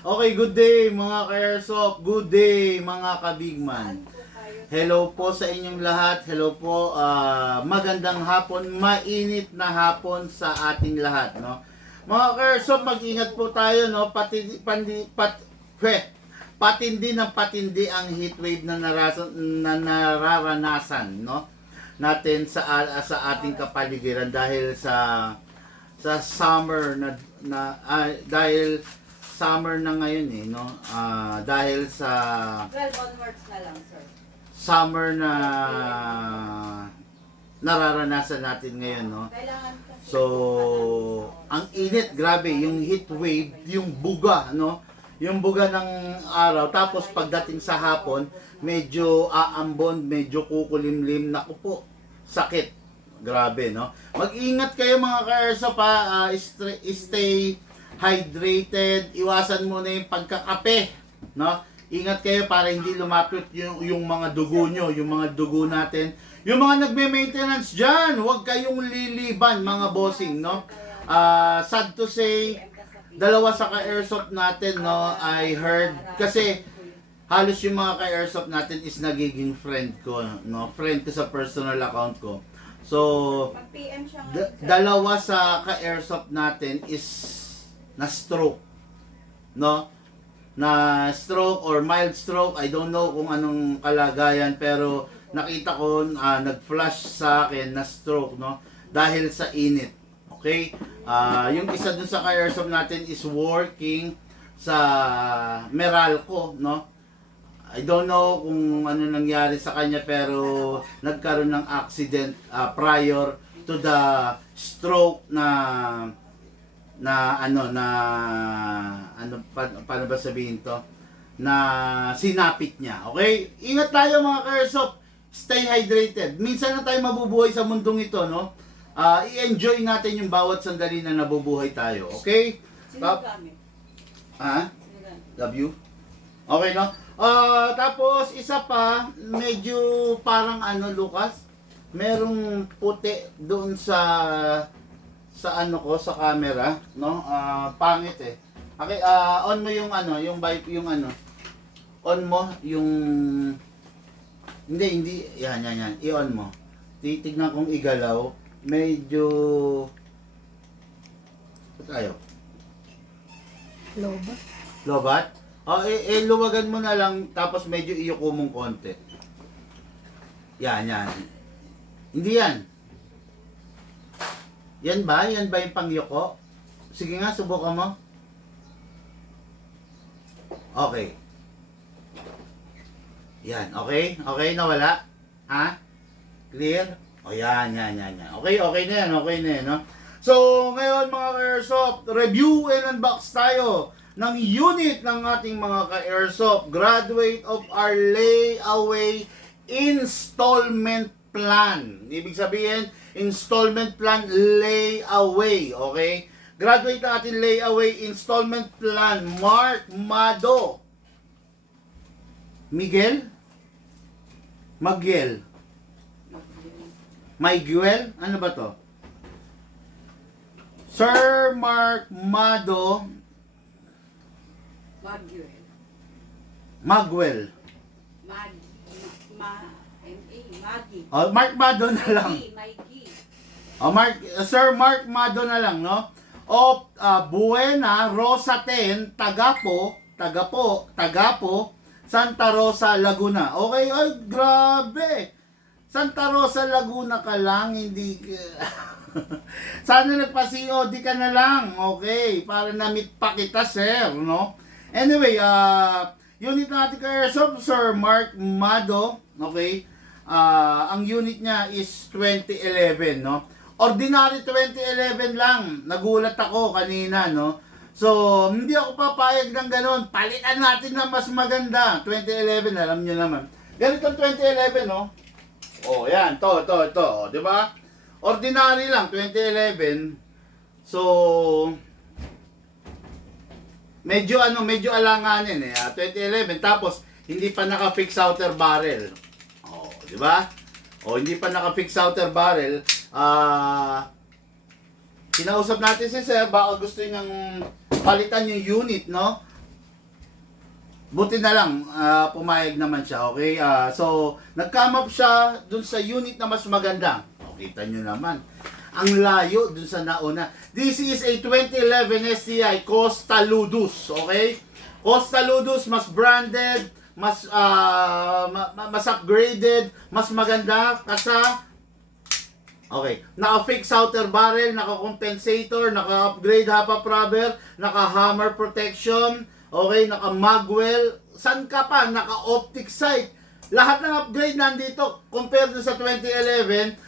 Okay, good day mga ka-airsoft. Good day mga kabigman. Hello po sa inyong lahat. Hello po. Magandang hapon. Mainit na hapon sa ating lahat. No? Mga ka-airsoft, mag-ingat po tayo. No? Patindi ng patindi ang heatwave na, nararanasan. No? Natin sa ating kapaligiran dahil sa summer dahil summer na ngayon no, dahil sa 12 onwards na lang, sir. summer na nararanasan natin ngayon no. Kailangan kasi So ang init, grabe, yung heat wave, yung buga no, yung buga ng araw, tapos pagdating sa hapon medyo aambon, medyo kukulimlim, naku po, sakit. Grabe, no? Mag-ingat kayo mga ka-airsoft pa, stay hydrated, iwasan muna yung pagkakape, no? Ingat kayo para hindi lumapit yung mga dugo nyo, yung mga dugo natin. Yung mga nagme-maintenance dyan, huwag kayong liliban mga bossing, no? Sad to say, dalawa sa ka-airsoft natin, no? I heard, kasi halos yung mga ka-airsoft natin is nagiging friend ko, no? Friend ko sa personal account ko. So, Mag-PM siya ngayon, sir. dalawa sa ka-airsoft natin is na-stroke. No? Na-stroke or mild stroke. I don't know kung anong kalagayan, pero nakita ko nag-flash sa akin na stroke, no? Dahil sa init. Okay? Yung isa dun sa ka-airsoft natin is working sa Meralco, no? I don't know kung ano nangyari sa kanya, pero nagkaroon ng accident prior to the stroke na paano ba sabihin to, na sinapit niya. Okay? Ingat tayo mga ka-airsoft. Stay hydrated. Minsan na tayo mabubuhay sa mundong ito, no? I-enjoy natin yung bawat sandali na nabubuhay tayo. Okay? Sino gamit? Sino gamit? W? Okay, no? Tapos isa pa, medyo parang Lucas, merong puti doon sa ano ko, sa camera, no? Pangit eh. Okay, on mo yung yung vibe, yung on mo yung hindi, yan. I-on mo. Titignan kong igalaw, medyo tayo. Lobat? Lobat? Luwagan mo na lang, tapos medyo iyuko mong konti. Yan. Hindi yan. Yan ba? Yan ba yung pangyuko? Sige nga, subukan mo. Okay. Yan, okay? Okay, nawala? Ha? Clear? O yan. Okay na yan, no? So, ngayon mga ka-airsoft, review and unbox tayo ng unit ng ating mga ka-airsoft, graduate of our layaway installment plan. Ibig sabihin, installment plan layaway, okay? Graduate ng ating layaway installment plan, Mark Mado. Miguel? Miguel? Ano ba to? Sir Mark Mado Magwell. Mark Mado na lang. Sir Mark Mado na lang, no? Of Buena Rosa 10, Tagapo, Santa Rosa, Laguna. Okay, ay grabe. Santa Rosa, Laguna ka lang, hindi sana nagpa-COD ka na lang, okay? Para na-meet pa kita, sir, no? Anyway, unit natin ka-airsoft, Sir Mark Mado, okay? Ang unit niya is 2011, no? Ordinary 2011 lang. Nagulat ako kanina, no? So, hindi ako papayag ng ganun. Palitan natin na mas maganda. 2011, alam niyo naman. Ganito 2011, no? Oh, yan. To. Di ba? Ordinary lang, 2011. So, medyo alanganin eh. 2011, tapos hindi pa naka-fix outer barrel. Oh, di ba? O hindi pa naka-fix outer barrel. Kinausap natin si Sir, baka gusto niyang palitan yung unit, no? Buti na lang, pumayag naman siya, okay? So, nag-come up siya dun sa unit na mas maganda. O, kita nyo naman. Ang layo dun sa nauna. This is a 2011 STI Costa Ludus, okay? Costa Ludus, mas branded, mas upgraded, mas maganda kasa. Okay, naka-fix outer barrel, naka-compensator, naka-upgrade hapa rubber, naka-hammer protection, okay, naka-magwell, san ka pa, naka-optic sight. Lahat ng upgrade nandito compared sa 2011,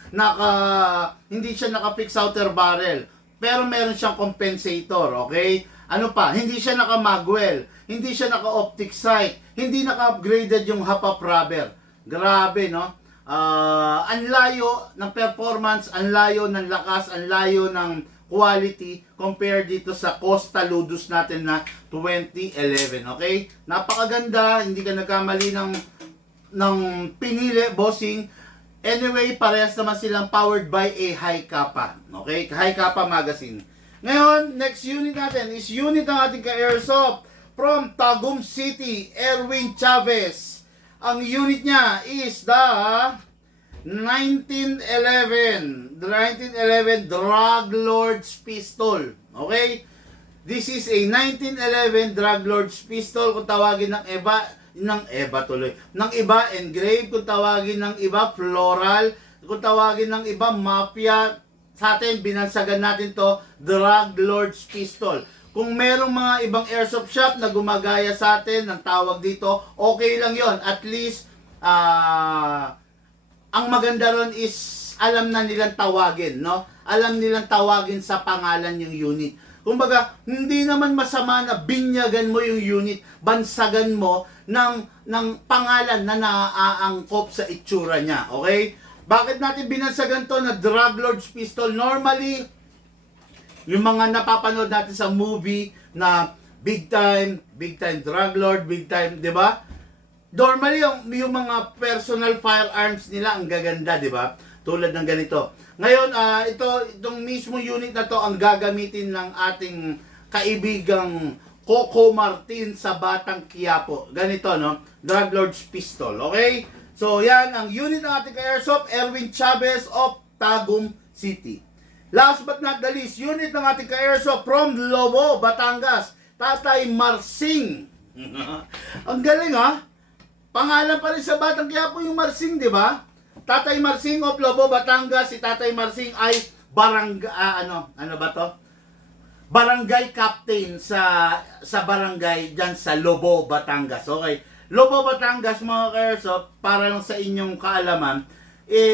hindi siya naka-fix outer barrel. Pero meron siyang compensator, okay? Ano pa, hindi siya naka-magwell, hindi siya naka-optic sight, hindi naka-upgraded yung hapa rubber. Grabe, no? Ang layo ng performance, ang layo ng lakas, ang layo ng quality compared dito sa Costa Ludus natin na 2011, okay? Napakaganda, hindi ka nagkamali ng pinili, bossing. Anyway, parehas naman silang powered by a High Kappa, okay? High Kappa magazine. Ngayon, next unit natin is unit ng ating ka-airsoft from Tagum City, Erwin Chavez. Ang unit niya is the 1911 Drug Lord's Pistol. Okay? This is a 1911 Drug Lord's Pistol, kung tawagin ng iba engrave, kung tawagin ng iba floral, kung tawagin ng iba mafia. Sa atin, binansagan natin to Drug Lord's Pistol. Kung merong mga ibang airsoft shop na gumagaya sa atin ng tawag dito, okay lang yon. At least, ang maganda ron is alam na nilang tawagin, no? Alam nilang tawagin sa pangalan yung unit. Kumbaga, hindi naman masama na binyagan mo yung unit, bansagan mo ng pangalan na naaangkop sa itsura niya, okay? Bakit natin binansagan to na Drug Lord's Pistol? Normally, yung mga napapanood natin sa movie na big time drug lord, big time, 'di ba? Normally yung mga personal firearms nila ang gaganda, 'di ba? Tulad ng ganito. Ngayon, itong mismo unit na to ang gagamitin ng ating kaibigang Coco Martin sa Batang Quiapo. Ganito, no? Drug Lord's Pistol, okay? So, yan ang unit ng ating ka-airsoft, Erwin Chavez of Tagum City. Last but not the least, unit ng ating ka-airsoft from Lobo, Batangas, Tatay Marsing. Ang galing, ha? Pangalan pa rin sa Batang Quiapo yung Marsing, di ba? Tatay Marsing of Lobo, Batangas. Si Tatay Marsing ay barangay captain sa barangay dyan sa Lobo, Batangas. Okay. Lobo, Batangas, mga ka-airsoft, para lang sa inyong kaalaman,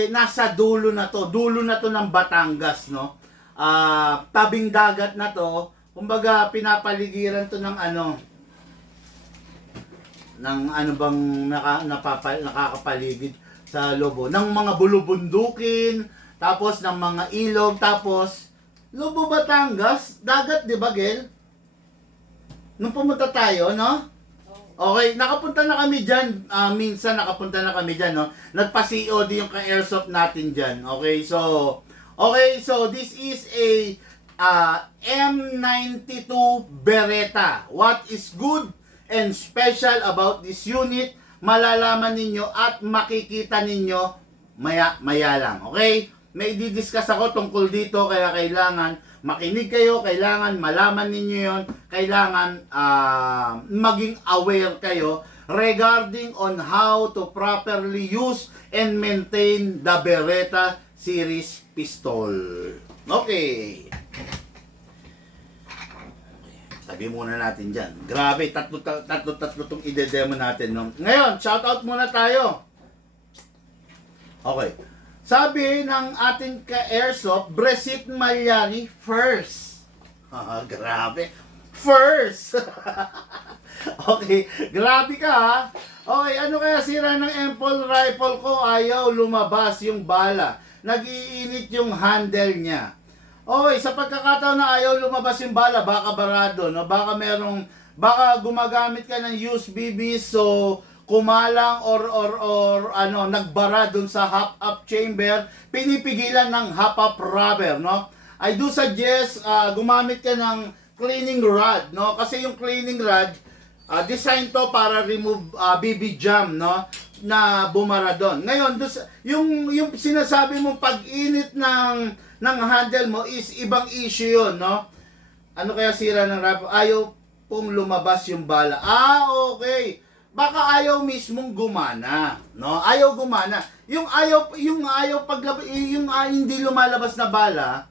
nasa dulo na to ng Batangas, no? Tabing dagat na to, kumbaga pinapaligiran to ng nakakapaligid sa Lobo, ng mga bulubundukin, tapos ng mga ilog, tapos Lobo, Batangas, dagat, di ba, Gel? Nung pumunta tayo, no? Okay, nakapunta na kami dyan. Minsan nakapunta na kami dyan, no? Nagpa-COD yung ka-airsoft natin dyan. Okay, so this is a M92 Beretta. What is good and special about this unit, malalaman ninyo at makikita ninyo maya lang. Okay? May di-discuss ako tungkol dito, kaya kailangan makinig kayo, kailangan malaman ninyo yon, kailangan maging aware kayo regarding on how to properly use and maintain the Beretta series pistol. Okay. Tabi muna natin dyan. Grabe, tatlo itong ide-demo natin. No? Ngayon, shoutout muna tayo. Okay. Sabi ng ating ka-airsoft, Bresit Malyari first. Grabe. First! Okay, grabe ka, ha? Okay, ano kaya sira ng Empol rifle ko? Ayaw lumabas yung bala. Nag-iinit yung handle niya. Okay, sa pagkakataon na ayaw lumabas yung bala, baka barado, no? Baka gumagamit ka ng used BB, so kumalang or nagbara dun sa half-up chamber, pinipigilan ng half-up rubber, no? I do suggest gumamit ka ng cleaning rod, no? Kasi yung cleaning rod, design to para remove BB jam, no? Na bumara doon. Ngayon, yung sinasabi mong pag-init ng handle mo is ibang issue yun, no? Ano kaya sira ng rifle? Ayaw pong lumabas yung bala. Okay. Baka ayaw mismong gumana, no? Ayaw gumana. Yung ayaw paglabas, hindi lumalabas na bala,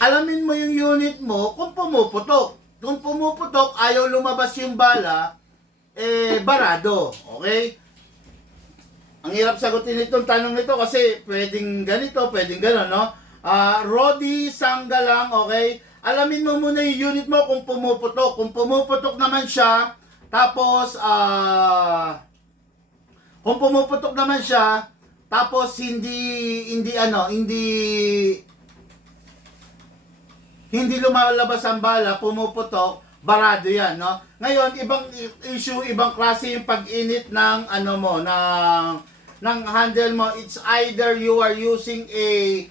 alamin mo yung unit mo kung pumuputok. Kung pumuputok, ayaw lumabas yung bala, barado. Okay? Ang hirap sagutin itong tanong nito kasi pwedeng ganito, pwedeng gano'n, no? Rodi Sangga lang, okay? Alamin mo muna yung unit mo kung pumuputok. Kung pumuputok naman siya, tapos, kung pumuputok naman siya, tapos hindi lumalabas ang bala, pumuputok, barado yan, no? Ngayon, ibang issue, ibang klase yung pag-init ng ng handle mo. It's either you are using a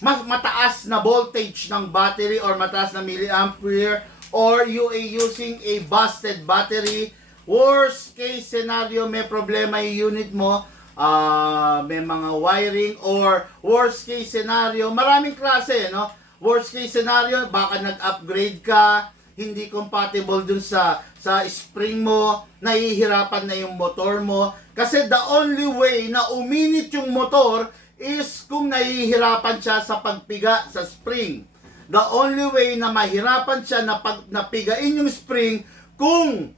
mas mataas na voltage ng battery or mataas na milliampere, or you are using a busted battery. Worst case scenario, may problema yung unit mo, may mga wiring, or worst case scenario, maraming klase, no? Worst case scenario, baka nag-upgrade ka, hindi compatible dun sa spring mo, nahihirapan na yung motor mo. Kasi the only way na uminit yung motor is kung nahihirapan siya sa pagpiga sa spring. The only way na mahirapan siya na napigain yung spring kung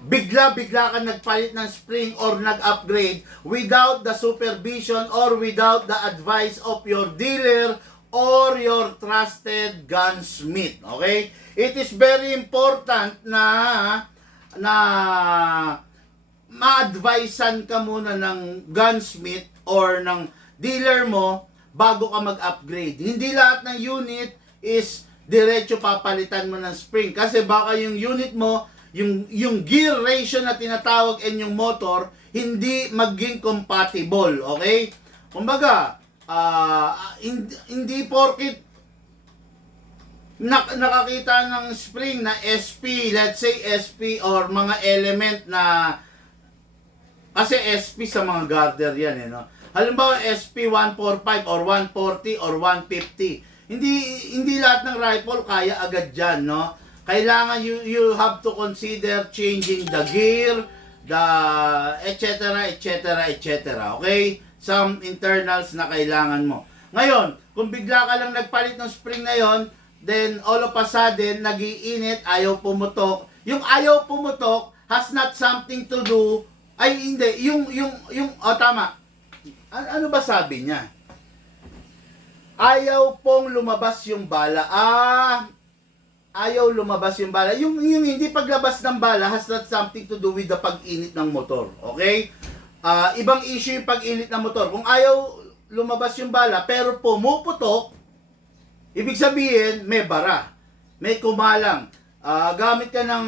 bigla-bigla ka nagpalit ng spring or nag-upgrade without the supervision or without the advice of your dealer or your trusted gunsmith. Okay? It is very important na ma-advisean ka muna ng gunsmith or ng dealer mo bago ka mag-upgrade. Hindi lahat ng unit is diretso papalitan mo ng spring. Kasi baka yung unit mo, yung gear ratio na tinatawag and yung motor, hindi maging compatible. Okay? Kumbaga, hindi porkit nakakita ng spring na SP, let's say SP or mga element na, kasi SP sa mga garter yan, no? Halimbawa SP 145 or 140 or 150. Hindi lahat ng rifle kaya agad dyan, no? Kailangan you have to consider changing the gear, the etc. Okay? Some internals na kailangan mo. Ngayon, kung bigla ka lang nagpalit ng spring na yon, then all of a sudden nagiinit, ayaw pumutok. Yung ayaw pumutok has not something to do, ay hindi, tama. Ano ba sabi niya? Ayaw pong lumabas yung bala. Ayaw lumabas yung bala. Yung hindi paglabas ng bala has not something to do with the pag-init ng motor. Okay? Ibang issue yung pag-init ng motor. Kung ayaw lumabas yung bala pero pumuputok, ibig sabihin may bara, may kumalang. Gamit ka ng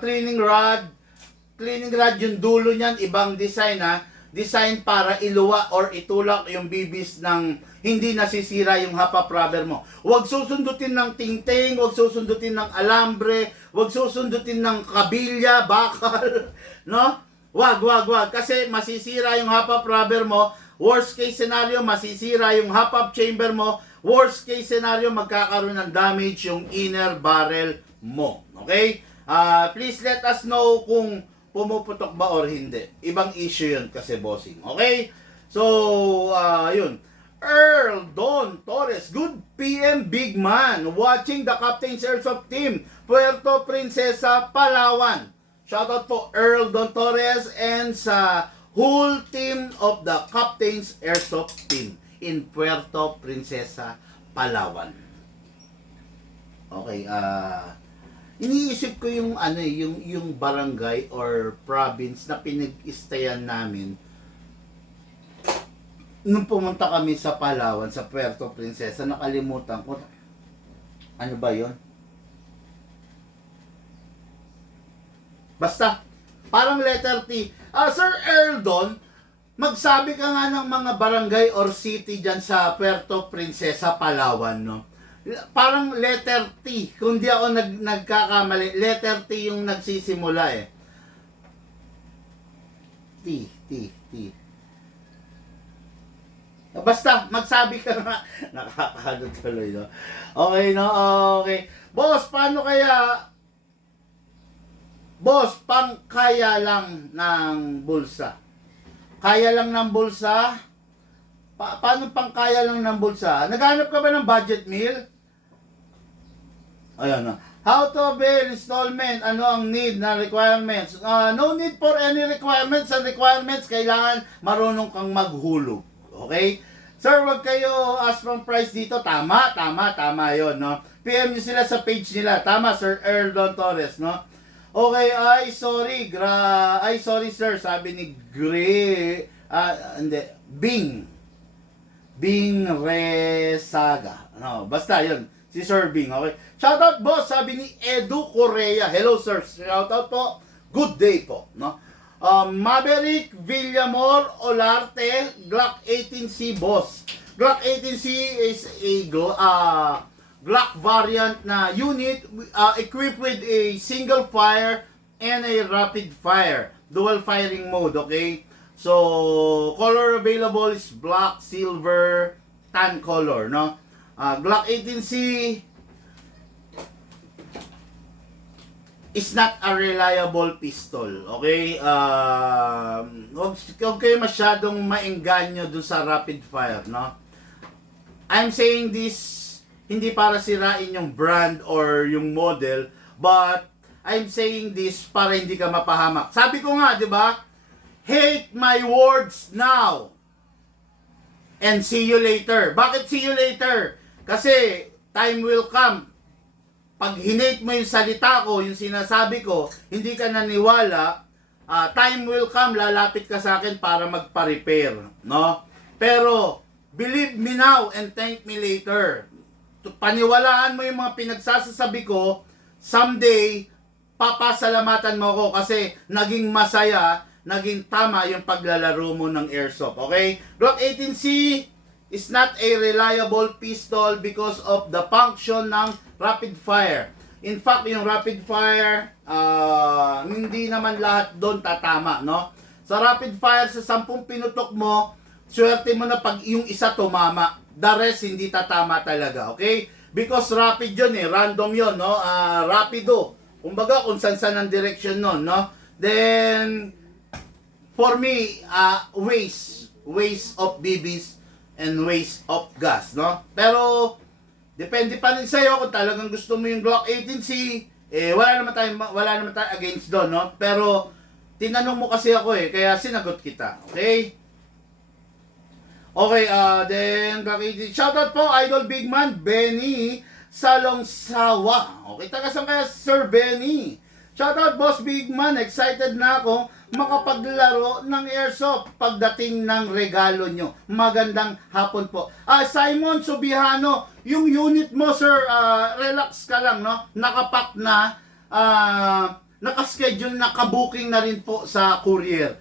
cleaning rod yung dulo niyan, ibang design, design para iluwa or itulak yung bibis ng hindi nasisira yung hapa rubber mo. Huwag susundutin ng tingting, huwag susundutin ng alambre, huwag susundutin ng kabilya, bakal, no? Wag, kasi masisira yung hapa rubber mo. Worst case scenario, masisira yung hop-up chamber mo. Worst case scenario, magkakaroon ng damage yung inner barrel mo. Okay? Please let us know kung pumuputok ba or hindi. Ibang issue yun kasi, bossing. Okay? So, yun. Earl Don Torres, good PM big man, watching the Captain's Airsoft Team, Puerto Princesa, Palawan. Shoutout po Earl Don Torres and sa whole team of the Captain's Airsoft Team in Puerto Princesa, Palawan. Okay, iniisip ko yung yung barangay or province na pinag-stayan namin nung pumunta kami sa Palawan, sa Puerto Princesa. Nakalimutan ko. Ano ba yon? Basta, parang letter T. Sir Eldon, magsabi ka nga ng mga barangay or city dyan sa Puerto Princesa, Palawan, no? Parang letter T. Kung di ako nagkakamali, letter T yung nagsisimula eh. T. Basta, magsabi ka nga. Nakakahalo tuloy, no? Okay, no? Okay. Boss, paano kaya... Boss, kaya lang ng bulsa? Kaya lang ng bulsa? Paano kaya lang ng bulsa? Naghanap ka ba ng budget meal? Ayan na. How to bill installment? Ano ang need na requirements? No need for any requirements. Ang requirements, kailangan marunong kang maghulog. Okay? Sir, wag kayo ask from price dito. Tama yon, no? PM nyo sila sa page nila. Tama, Sir Erlon Torres, no? Okay, sorry sir, sabi ni Bing Resaga. No, basta yun. Si Sir Bing, okay? Shoutout boss, sabi ni Edu Correa. Hello sir, shoutout po. Good day po, no? Maverick Villamor Olarte, Glock 18C boss. Glock 18C is a Glock variant na unit equipped with a single fire and a rapid fire. Dual firing mode, okay? So, color available is black, silver, tan color, no? Glock 18C is not a reliable pistol, okay? Huwag kayo masyadong maengganyo dun sa rapid fire, no? I'm saying this hindi para sirain yung brand or yung model, but I'm saying this para hindi ka mapahamak. Sabi ko nga, di ba? Hate my words now and see you later. Bakit see you later? Kasi time will come. Pag hinate mo yung salita ko, yung sinasabi ko, hindi ka naniwala, time will come, lalapit ka sa akin para magpa-repair, no? Pero believe me now and thank me later. Paniwalaan mo yung mga pinagsasabi ko, someday, papasalamatan mo ko kasi naging masaya, naging tama yung paglalaro mo ng airsoft, okay? Glock 18C is not a reliable pistol because of the function ng rapid fire. In fact, yung rapid fire, hindi naman lahat doon tatama, no? Sa rapid fire, sa 10 pinutok mo, swerte mo na pag yung isa tumama. The rest hindi tatama talaga, okay? Because rapid yun eh, random yun, no? Rapido. Kumbaga kung saan ang direction nun, no? Then, for me, waste of BBs and waste of gas, no? Pero, depende pa rin sa'yo kung talagang gusto mo yung Glock 18C, wala naman tayo against doon, no? Pero, tinanong mo kasi ako eh, kaya sinagot kita, okay? Okay, then, shoutout po, Idol Big Man, Benny Salongsawa. Okay, tagasan kaya Sir Benny. Shoutout Boss Big Man, excited na ako makapaglaro ng airsoft pagdating ng regalo nyo. Magandang hapon po. Simon Subihano, yung unit mo sir, relax ka lang, no? Nakapack na, nakaschedule, nakabooking na rin po sa courier.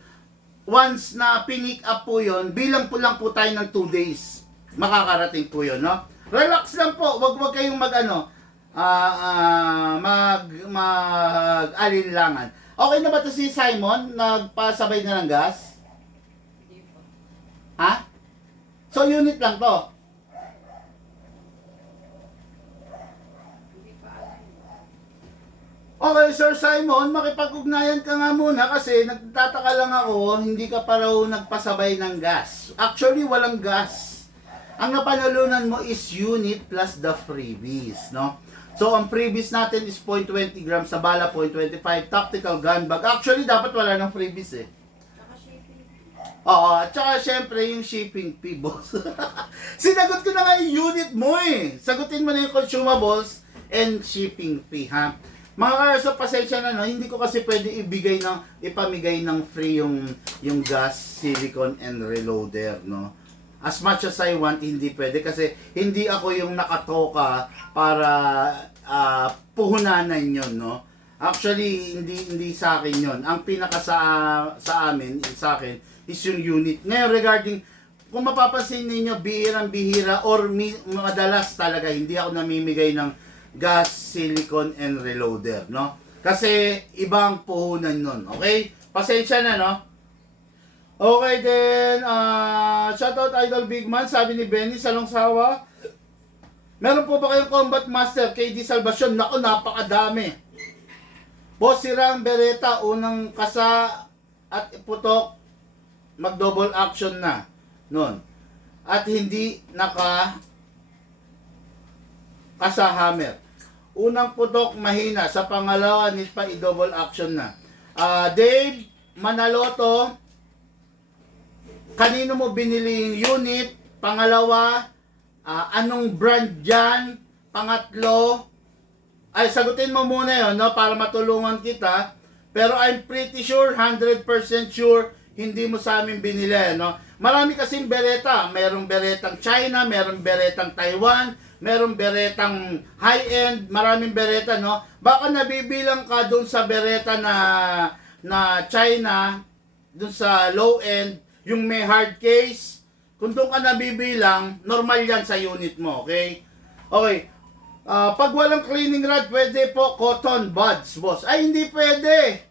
Once na pinick up po yon, bilang po lang po tayo ng 2 days. Makakarating po yon, no? Relax lang po, wag kayong mag-alinlangan. Okay na ba to si Simon? Nagpasabay na ng gas? Hindi po. Ha? So unit lang to? Hindi pa alam. Okay, Sir Simon, makipag-ugnayan ka nga muna kasi nagtataka lang ako, hindi ka pa raw nagpasabay ng gas. Actually, walang gas. Ang napanalunan mo is unit plus the freebies, no? So, ang freebies natin is 0.20 grams sa bala, 0.25 tactical gun bag. Actually, dapat wala ng freebies eh. Tsaka shipping. Oo, at saka syempre yung shipping fee, boss. Sinagot ko na nga yung unit mo eh. Sagutin mo na yung consumables and shipping fee, ha? Mga karso, pasensya na, no? Hindi ko kasi pwede ipamigay ng free yung gas, silicone, and reloader, no? As much as I want, hindi pwede kasi hindi ako yung nakatoka para puhunanan yon, no? Actually, hindi sa akin yon. Ang pinaka sa amin, sa akin, is yung unit. Ngayon, regarding kung mapapansin ninyo, bihirang-bihira or madalas talaga, hindi ako namimigay ng gas, silicone, and reloader, no? Kasi ibang puhunan nun, okay? Pasensya na, no? Okay, then, shoutout Idol Big Man, sabi ni Benny Salongsawa. Meron po ba kayong Combat Master, KD Salvacion? Naku, napakadami. Boss Sirang Beretta, unang kasa at putok, mag-double action na nun. At hindi kasa-hammer. Unang putok, mahina. Sa pangalawa, need pa i-double action na. Dave Manaloto, kanino mo binili yung unit? Pangalawa, anong brand dyan? Pangatlo, ay sagutin mo muna yon, no, para matulungan kita. Pero I'm pretty sure, 100% sure, hindi mo sa amin binili, no? Marami kasing bereta. Merong beretang China, merong beretang Taiwan, merong beretang high-end, maraming bereta, no? Baka nabibilang ka doon sa bereta na China, doon sa low-end, yung may hard case. Kung doon ka nabibilang, normal yan sa unit mo, okay? Okay. Pag walang cleaning rod, pwede po cotton buds, boss. Ay, hindi pwede.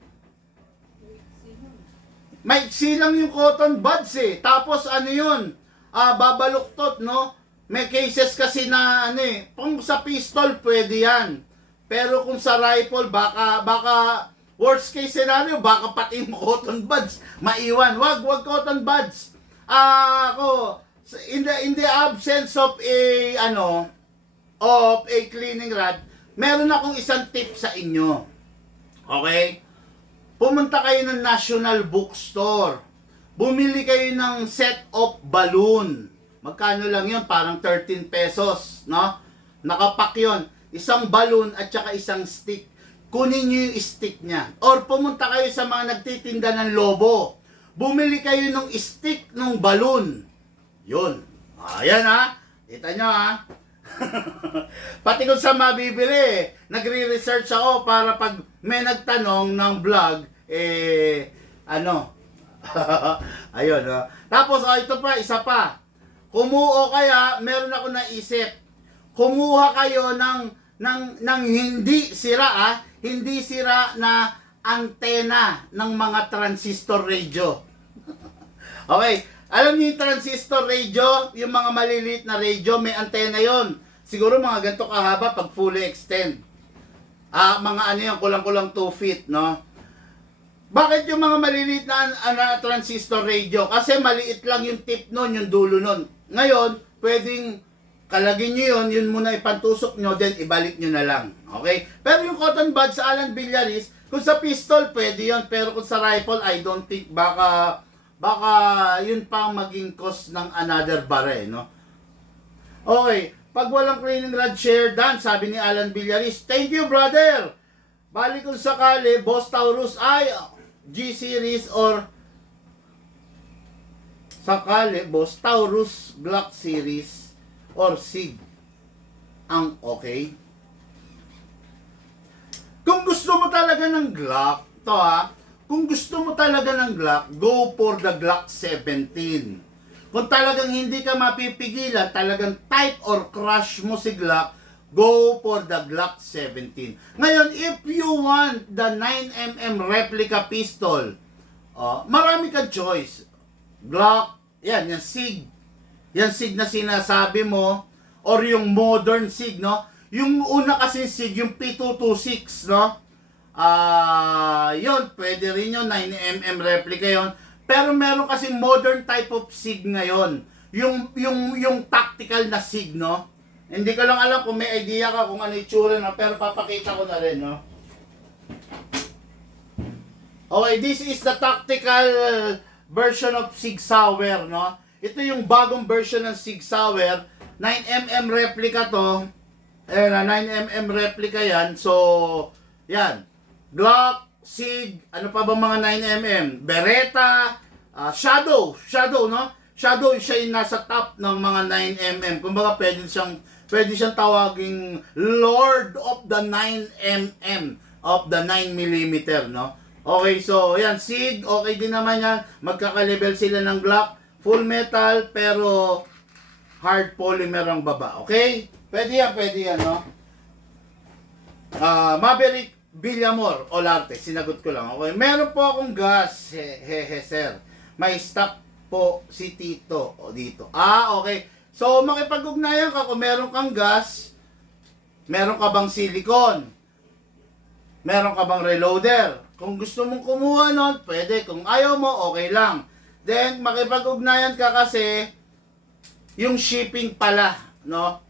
Maiksi lang yung cotton buds eh. Tapos ano yun? Babaluktot, no? May cases kasi na ano eh. Kung sa pistol, pwede yan. Pero kung sa rifle, baka worst case scenario, baka pati yung cotton buds maiwan. Wag cotton buds. Ako, in the absence of a cleaning rod, meron akong isang tip sa inyo. Okay? Pumunta kayo ng National Bookstore. Bumili kayo ng set of balloon. Magkano lang yun? Parang 13 pesos, no? Nakapak yun. Isang balloon at saka isang stick. Kunin nyo yung stick niya. Or pumunta kayo sa mga nagtitinda ng lobo. Bumili kayo ng stick ng balloon. Yun. Ayan ha. Kita nyo ha. Pati kung sa mabibili, nagre-research ako para pag may nagtanong ng vlog, ayun, no? Tapos, ito pa, isa pa. Kaya, meron ako naisip. Kumuha kayo ng hindi sira, hindi sira na antena ng mga transistor radio. Okay, alam niyo yung transistor radio, yung mga maliliit na radio, may antena yon. Siguro mga ganito kahaba pag fully extend. Mga ano yan, kulang-kulang 2 feet, no? Bakit yung mga maliliit na transistor radio? Kasi maliit lang yung tip nun, yung dulo nun. Ngayon, pwedeng kalagin nyo yun muna ipantusok nyo, then ibalik nyo na lang. Okay? Pero yung cotton bud sa Alan Villaris, kung sa pistol, pwede yun. Pero kung sa rifle, I don't think, baka yun pa maging cause ng another bare, no? Okay. Pag walang cleaning rod, share done, sabi ni Alan Villaris. Thank you, brother! Balik kung sakali, Boss Taurus ay G-Series or sakali, Boss Taurus Glock Series or SIG ang okay. Kung gusto mo talaga ng Glock, kung gusto mo talaga ng Glock, go for the Glock 17. Kung talagang hindi ka mapipigilan, talagang type or crush mo si Glock, go for the Glock 17. Ngayon, if you want the 9mm replica pistol, marami kang choice. Glock, yan SIG. Yan SIG na sinasabi mo, or yung modern SIG, no? Yung una kasi SIG, yung P226, no? Yun, pwede rin yun, 9mm replica yun. Pero meron kasi modern type of SIG ngayon. Yung tactical na SIG, no? Hindi ko lang alam kung may idea ka kung ano itsura, no? Pero papakita ko na rin, no? Okay, this is the tactical version of SIG Sauer, no? Ito yung bagong version ng SIG Sauer. 9mm replica to. Ayan, 9mm replica yan. So, yan. Glock, SIG, ano pa ba mga 9mm? Beretta, Shadow, no? Shadow siya yung nasa top ng mga 9mm. Kumbaga pwede siyang tawaging Lord of the 9mm, of the 9mm, no? Okay, so yan, SIG, okay din naman yan. Magkaka-level sila ng Glock. full metal pero hard polymer ang baba. Okay? Pwede yan, no? Maverick Villamor Olarte, sinagot ko lang. Okay, meron po akong gas, sir. May stock po si Tito dito. Okay. So, makipag-ugnayan ka kung meron kang gas, meron ka bang silicone, meron ka bang reloader. Kung gusto mong kumuha nun, pwede. Kung ayaw mo, okay lang. Then, makipag-ugnayan ka kasi yung shipping pala, no?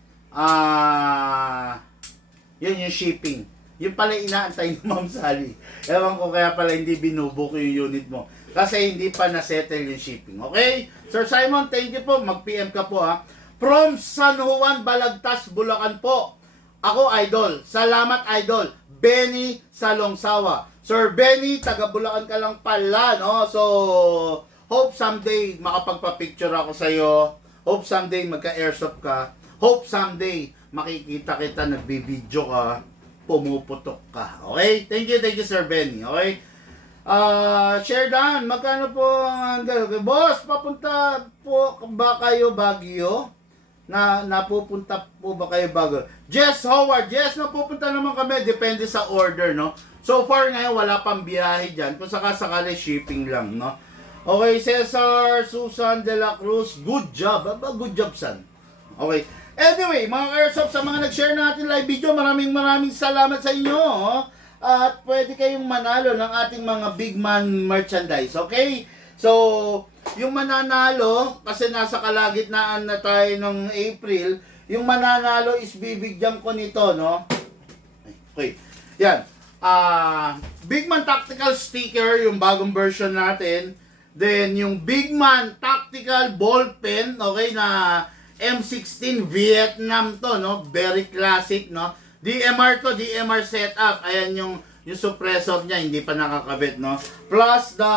Yun yung shipping. Yung pala inaantay ni Ma'am Sally. Ewan ko kaya pala hindi binubook yung unit mo. Kasi hindi pa na-settle yung shipping. Okay? Sir Simon, thank you po. Mag-PM ka po ha. From San Juan, Balagtas, Bulacan po. Ako, idol. Salamat, idol. Benny Salongsawa. Sir Benny, taga Bulacan ka lang pala, no? So, hope someday makapagpa-picture ako sa'yo. Hope someday magka-airsoft ka. Hope someday makikita kita, nagbibideo ka, pumuputok ka. Okay? Thank you, Sir Benny. Okay? Share Dan, magkano po ang boss, papunta po ba kayo Baguio? Napupunta po ba kayo Baguio? Jess Howard, yes, napupunta naman kami, depende sa order, no? So far ngayon, wala pang biyahe dyan. Kung sakasakali, shipping lang, no? Okay, Cesar Susan de la Cruz, good job. Good job, son. Okay. Anyway, mga airsoft, sa mga nag-share natin live video, maraming salamat sa inyo. At pwede kayong manalo ng ating mga big man merchandise, okay? So, yung mananalo, kasi nasa kalagitnaan na tayo ng April, yung mananalo is bibigyan ko nito, no? Okay. Yan. Big Man Tactical Sticker, yung bagong version natin. Then, yung Big Man Tactical Ball Pen, okay, na M16 Vietnam to, no? Very classic, no? DMR to, DMR setup. Ayan yung suppressor niya, hindi pa nakakabit, no? Plus the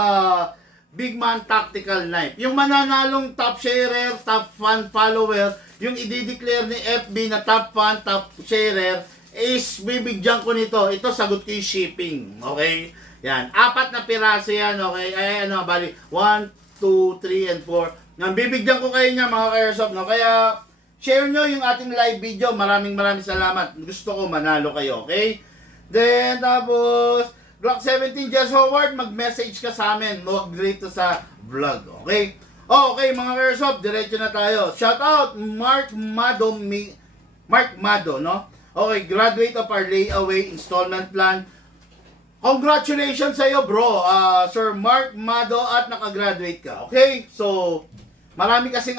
Big Man Tactical Knife. Yung mananalong top sharer, top fan follower, yung i-declare ni FB na top fan, top sharer, is bibigyan ko nito. Ito, sagot ko yung shipping. Okay? Yan. 4 na piraso yan, okay? Ay, ano, bali, 1, 2, 3, and 4. Nang bibigyan ko kayo niya mga airsoft, no? Kaya share nyo yung ating live video. Maraming salamat. Gusto ko manalo kayo, okay? Then tapos Glock 17 Jess Howard, mag-message ka sa amin. Huwag dito sa vlog, okay? Okay mga airsoft, diretso na tayo. Shout out Mark Mado, no? Okay, graduate of our layaway installment plan. Congratulations sa iyo, bro. Sir Mark Mado, at nakagraduate ka. Okay? So, marami kasing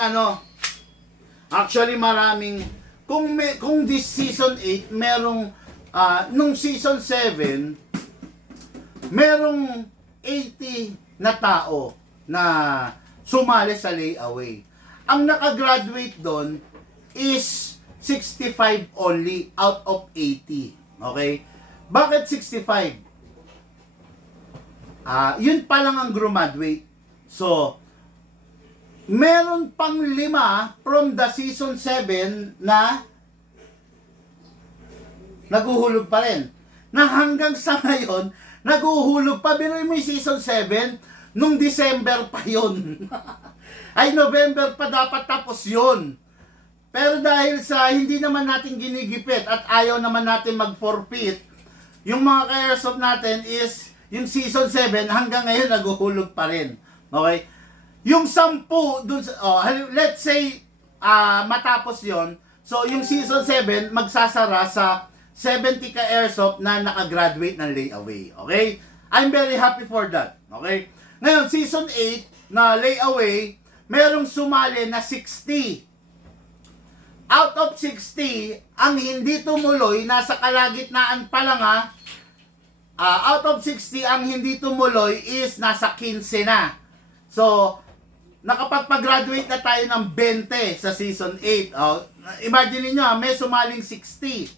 actually maraming, kung this season 8, merong, nung season 7, merong 80 na tao na sumali sa layaway. Ang nakagraduate doon is 65 only out of 80. Okay? Bakit 65? Yun pa lang ang graduate. So, meron pang 5 from the season 7 na naguhulog pa rin. Na hanggang sa ngayon, naguhulog pa. Pero yung season 7, nung December pa yun. Ay, November pa dapat tapos yun. Pero dahil sa hindi naman natin ginigipit at ayaw naman natin mag-forfeit, yung mga ka-airsoft natin is yung season 7 hanggang ngayon naguhulog pa rin. Okay? Yung 10 dun sa, let's say matapos yon, so yung season 7 magsasara sa 70 ka-airsoft na nakagraduate ng layaway. Okay? I'm very happy for that. Okay? Ngayon, season 8 na layaway, merong sumali na 60. Out of 60, ang hindi tumuloy, nasa kalagitnaan pa lang out of 60, ang hindi tumuloy is nasa 15 na. So, nakapagpag-graduate na tayo ng 20 sa season 8. Imagine niyo, may sumaling 60.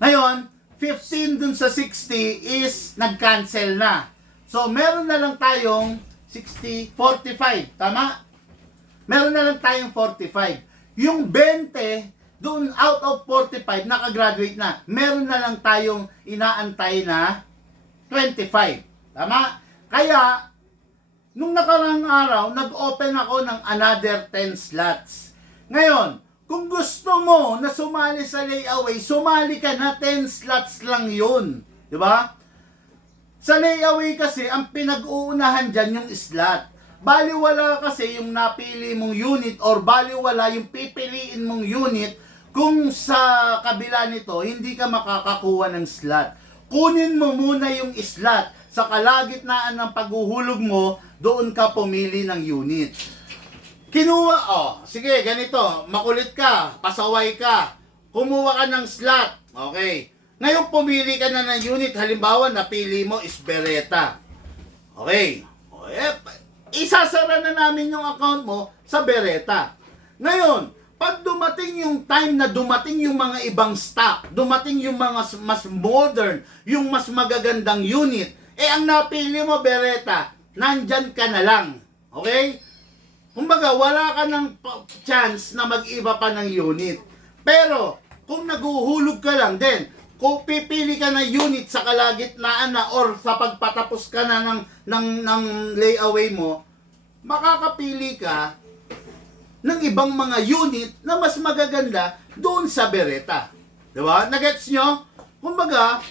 Ngayon, 15 dun sa 60 is nag-cancel na. So, meron na lang tayong 60, 45. Tama? Meron na lang tayong 45. Yung 20, doon out of 45, nakagraduate na. Meron na lang tayong inaantay na 25. Tama? Kaya, Nung nakarang araw, nag-open ako ng another 10 slots. Ngayon, kung gusto mo na sumali sa layaway, sumali ka na, 10 slots lang yun. Di ba? Sa layaway kasi, ang pinag-uunahan dyan yung slot. Baliwala kasi yung napili mong unit or baliwala yung pipiliin mong unit kung sa kabila nito, hindi ka makakakuha ng slot. Kunin mo muna yung slot. Sa kalagitnaan ng paghuhulog mo, doon ka pumili ng unit. Kinuha, sige, ganito, makulit ka, pasaway ka, kumuha ka ng slot, okay. Ngayon pumili ka na ng unit, halimbawa napili mo is Beretta. Okay, isasara na namin yung account mo sa Beretta. Ngayon, pag dumating yung time na dumating yung mga ibang stock, dumating yung mga mas modern, yung mas magagandang unit, ang napili mo, Beretta, nandyan ka na lang. Okay? Kumbaga, wala ka ng chance na mag-iba pa ng unit. Pero, kung naguhulog ka lang din, kung pipili ka ng unit sa kalagitnaan na or sa pagpatapos ka na ng layaway mo, makakapili ka ng ibang mga unit na mas magaganda doon sa Beretta. Diba? Nagets nyo? Kumbaga,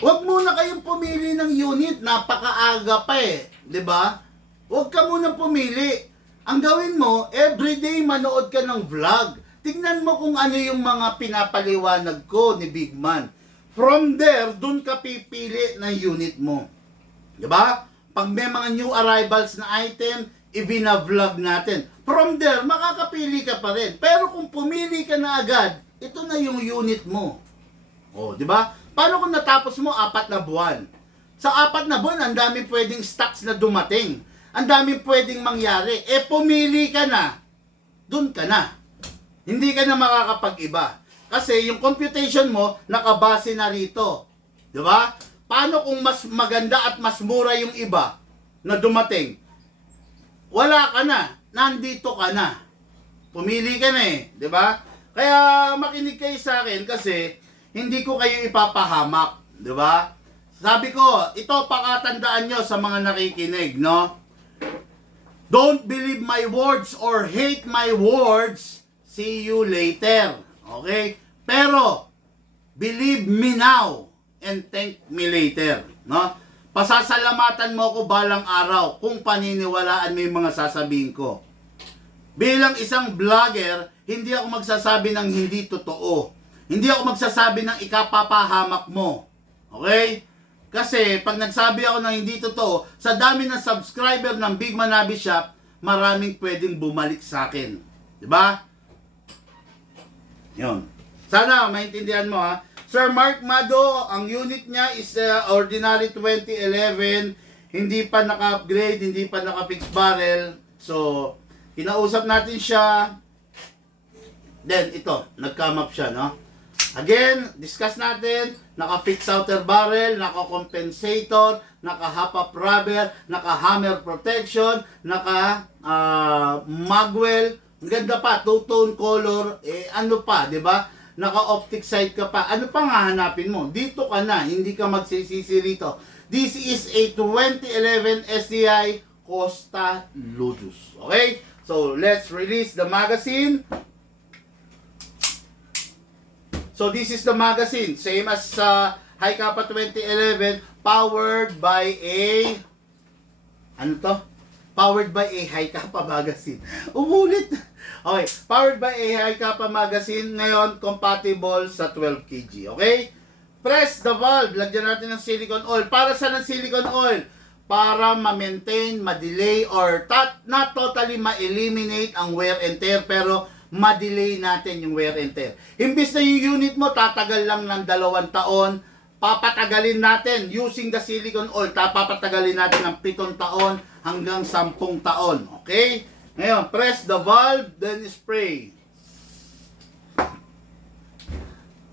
huwag muna kayong pumili ng unit, napakaaga pa eh, 'di ba? Huwag ka muna pumili. Ang gawin mo, everyday manood ka ng vlog. Tingnan mo kung ano yung mga pinapaliwanag ko ni Big Man. From there, dun ka pipili ng unit mo. 'Di ba? Pag may mga new arrivals na item, ibina-vlog natin. From there, makakapili ka pa rin. Pero kung pumili ka na agad, ito na yung unit mo. Oh, 'di ba? Paano kung natapos mo 4 na buwan? Sa 4 na buwan, ang daming pwedeng stocks na dumating. Ang daming pwedeng mangyari. Pumili ka na. Doon ka na. Hindi ka na makakapag-iba. Kasi yung computation mo, nakabase na rito. Di ba? Paano kung mas maganda at mas mura yung iba na dumating? Wala ka na. Nandito ka na. Pumili ka na eh. Di ba? Kaya makinig kayo sa akin kasi hindi ko kayo ipapahamak, di ba? Sabi ko, ito pakatandaan nyo sa mga nakikinig, no? Don't believe my words or hate my words, see you later, okay? Pero, believe me now and thank me later, no? Pasasalamatan mo ko balang araw kung paniniwalaan mo yung mga sasabihin ko. Bilang isang vlogger, hindi ako magsasabi ng hindi totoo. Hindi ako magsasabi ng ikapapahamak mo. Okay? Kasi pag nagsabi ako ng hindi totoo, sa dami ng subscriber ng Big Man Hobby Shop, maraming pwedeng bumalik sa akin. Diba? Yun. Sana maintindihan mo ha. Sir Mark Mado, ang unit niya is ordinary 2011. Hindi pa naka-upgrade, hindi pa naka-fix barrel. So, kinausap natin siya. Then, ito, nag-come up siya, no? Again, discuss natin, naka-fix outer barrel, naka-compensator, naka-half up rubber, naka-hammer protection, naka-magwell, ang ganda pa, two-tone color, ano pa, di ba? Naka-optic sight ka pa, ano pa nga hanapin mo? Dito ka na, hindi ka magsisisi rito. This is a 2011 STI Costa Ludus. Okay? So, let's release the magazine. So this is the magazine, same as High Kappa 2011, powered by a Powered by a High Kappa magazine. Umulit. Okay, powered by a High Kappa magazine, ngayon compatible sa 12 kg. Okay? Press the valve, lagyan natin ng silicone oil. Para sa ng silicone oil? Para ma-maintain, ma-delay, or not totally ma-eliminate ang wear and tear, pero ma-delay natin yung wear and tear. Imbis na yung unit mo tatagal lang ng 2 taon, papatagalin natin using the silicone oil, papatagalin natin ng 7 taon hanggang 10 taon. Okay? Ngayon, press the valve, then spray.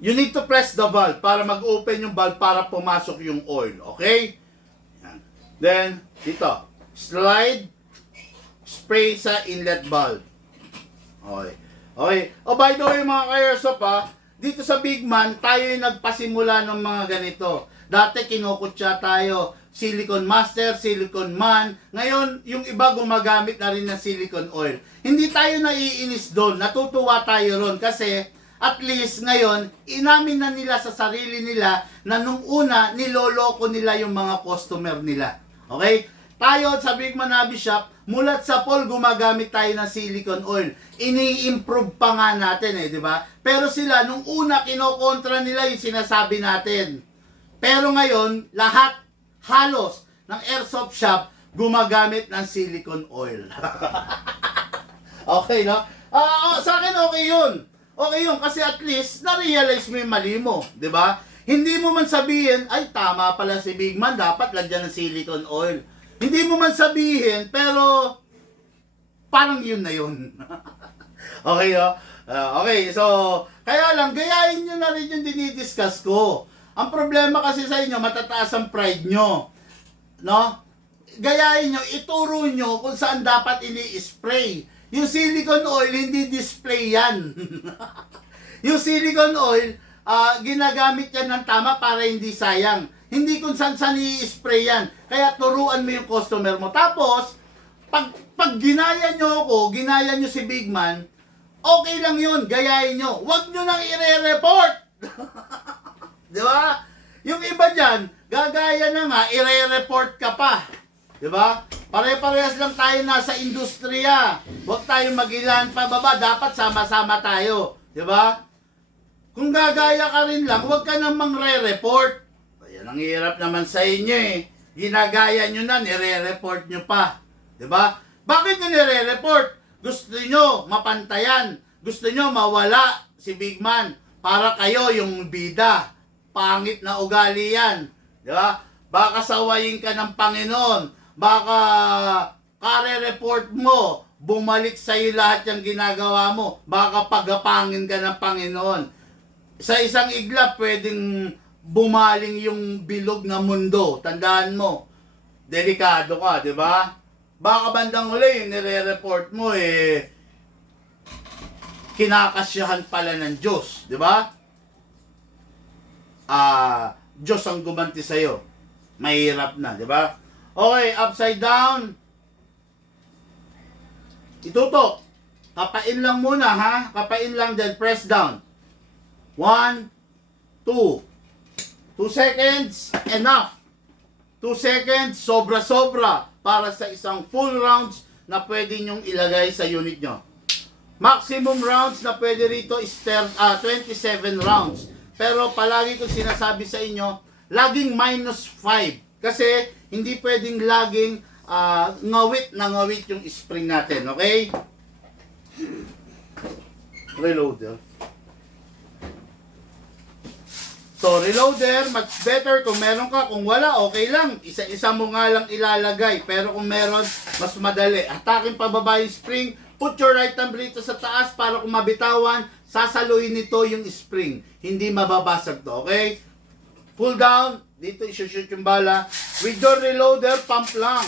You need to press the valve para mag-open yung valve para pumasok yung oil. Okay? Yan. Then, dito, slide, spray sa inlet valve. Okay. Okay. Oh, by the way mga ka-airsoft dito sa Big Man, tayo yung nagpasimula ng mga ganito. Dati kinukutya tayo. Silicone Master, Silicone Man. Ngayon, yung iba gumagamit na rin ng silicone oil. Hindi tayo naiinis doon. Natutuwa tayo ron kasi at least ngayon, inamin na nila sa sarili nila na nung una, niloloko nila yung mga customer nila. Okay? Tayo sa Big Manabi Shop, mulat sa Paul, gumagamit tayo ng silicone oil. Ini-improve pa nga natin di ba? Pero sila, nung una, kinokontra nila yung sinasabi natin. Pero ngayon, lahat, halos, ng airsoft shop, gumagamit ng silicone oil. Okay, no? Sa akin, okay yun. Okay yun, kasi at least, na-realize mo yung mali mo, di ba? Hindi mo man sabihin, ay, tama pala si Big Man, dapat lagyan ng silicone oil. Hindi mo man sabihin, pero, parang yun na yun. Okay, no? Okay, so, kaya lang, gayahin nyo na rin yung dinidiscuss ko. Ang problema kasi sa inyo, matataas ang pride nyo. No? Gayahin nyo, ituro nyo kung saan dapat ini-spray. Yung silicone oil, hindi display yan. Yung silicone oil, ginagamit yan ng tama para hindi sayang. Hindi kung saan i-spray yan. Kaya turuan mo yung customer mo. Tapos, pag ginaya nyo ako, ginaya nyo si Big Man, okay lang yun, gayahin nyo. Huwag nyo nang i-report. Di ba? Yung iba dyan, gagaya na nga, i-report ka pa. Di ba? Pare-parehas lang tayo nasa industriya. Huwag tayong magilan pababa. Dapat sama-sama tayo. Di ba? Kung gagaya ka rin lang, huwag ka namang re-report. Ayan, ang hirap naman sa inyo Ginagaya nyo na, nire-report nyo pa. Di ba? Bakit nyo nire-report? Gusto nyo mapantayan. Gusto nyo mawala si Big Man para kayo yung bida. Pangit na ugali yan. Di ba? Baka sawayin ka ng Panginoon. Baka kare-report mo, bumalik sa'yo lahat yung ginagawa mo. Baka pagapangin ka ng Panginoon. Sa isang iglap, pwedeng bumaling yung bilog na mundo. Tandaan mo, delikado ka, di ba? Baka bandang huli, yung nire-report mo, kinakasyahan pala ng Diyos, di ba? Diyos ang gumanti sa'yo. Mahirap na, di ba? Okay, upside down. Itutok. Kapain lang muna, ha? Kapain lang, then press down. 1, 2. 2 seconds, enough. 2 seconds, sobra-sobra para sa isang full rounds na pwede nyong ilagay sa unit nyo. Maximum rounds na pwede rito is 27 rounds. Pero palagi kong sinasabi sa inyo, laging -5. Kasi hindi pwedeng laging ngawit na ngawit yung spring natin. Okay? Reloader. So, reloader, much better kung meron ka. Kung wala, okay lang. Isa-isa mo nga lang ilalagay. Pero kung meron, mas madali. Atakin pababa yung spring. Put your right thumb rito sa taas para kung mabitawan, sasaluhin nito yung spring. Hindi mababasag to, okay? Pull down. Dito isushoot yung bala. With your reloader, pump lang.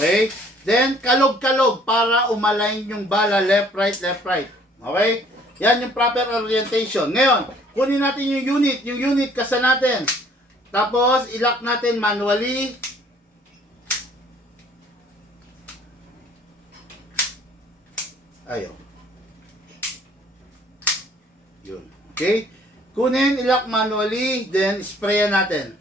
Okay? Then, kalog-kalog para umalign yung bala left, right, left, right. Okay? Yan yung proper orientation. Ngayon, kunin natin yung unit. Yung unit, kasa natin. Tapos, ilock natin manually. Ayaw. Yun. Okay? Kunin, ilock manually. Then, sprayan natin.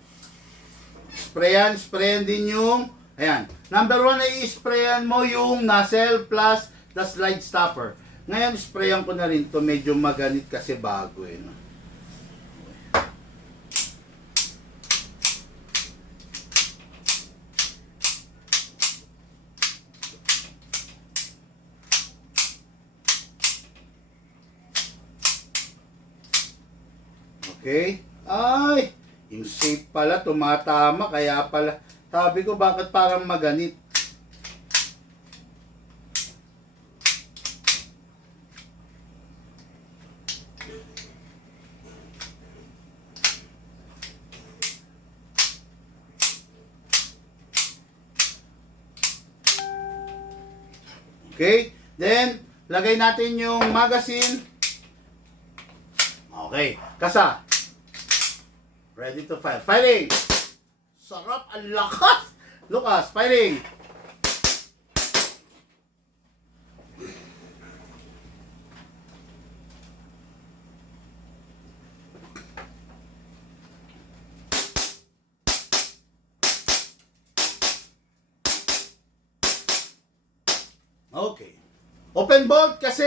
Sprayan din yung, ayan. Number 1 ay i-sprayan mo yung nozzle plus the slide stopper. Ngayon, sprayan ko na rin to. Medyo maganit kasi bago no? Okay? Ay! Yung shape pala, tumatama. Kaya pala, sabi ko, bakit parang maganit? Okay? Then, lagay natin yung magazine. Okay. Kasa. Ready to fire. Firing! Sarap, ang lakas! Lucas, firing! Okay. Open bolt kasi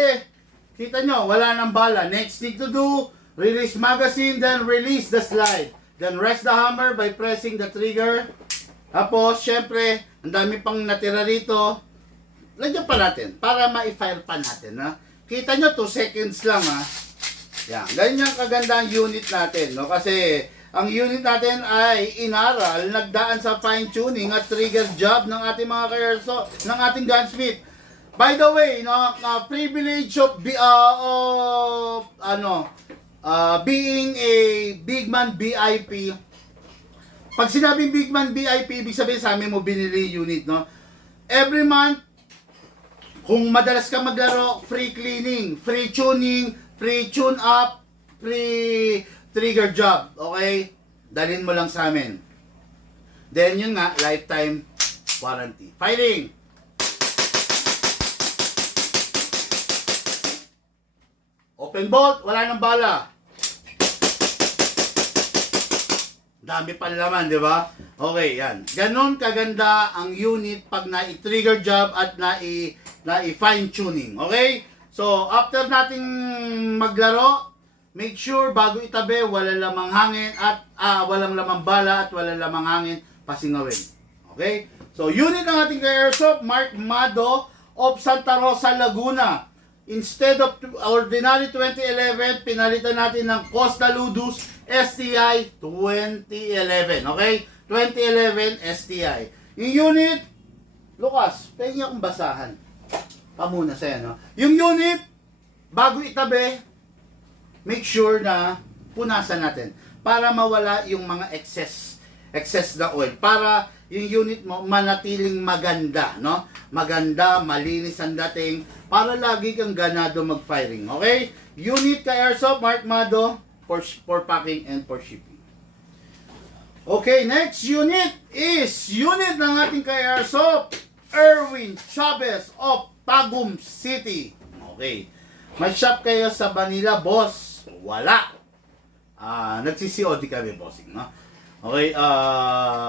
kita nyo, wala nang bala. Next thing to do, release magazine, then release the slide. Then rest the hammer by pressing the trigger. Tapos, syempre, ang dami pang natira rito. Lagyan pa natin para ma-fire pa natin. Ha? Kita nyo, 2 seconds lang. Ha? Yan. Ganyan kaganda ang unit natin. No? Kasi ang unit natin ay inaral, nagdaan sa fine tuning at trigger job ng ating mga ka-airsoft, ng ating gunsmith. By the way, no, privilege of being a big man VIP. Pag sinabing big man VIP, ibig sabihin sa amin mo binili unit, no? Every month, kung madalas ka maglaro, free cleaning, free tuning, free tune up, free trigger job, okay? Dalhin mo lang sa amin. Then yun nga, lifetime warranty. Firing! Open bolt, wala nang bala. Dami pa laman, di ba? Okay, yan. Ganon kaganda ang unit pag na-trigger job at na-fine tuning. Okay? So, after nating maglaro, make sure bago itabi, wala lamang hangin at walang lamang bala at walang lamang hangin, pasingawin. Okay? So, unit ng ating airsoft, Mark Mado of Santa Rosa, Laguna. Instead of ordinary 2011, pinalitan natin ng Costa Ludus STI 2011. Okay? 2011 STI. Yung unit, Lucas, pwede niya akong basahan. Pamuna sa'yo, no? Yung unit, bago itabi, make sure na punasan natin para mawala yung mga excess na oil. Para yung unit mo manatiling maganda, no? Maganda, malinis ang dating, para lagi kang ganado mag-firing. Okay? Unit ka airsoft, Mark Mado, for packing and for shipping. Okay, next unit is unit ng ating ka airsoft, Erwin Chavez of Tagum City. Okay. May shop kayo sa Manila, boss? Wala. Nagsi-COD kami, bossing, no? Okay,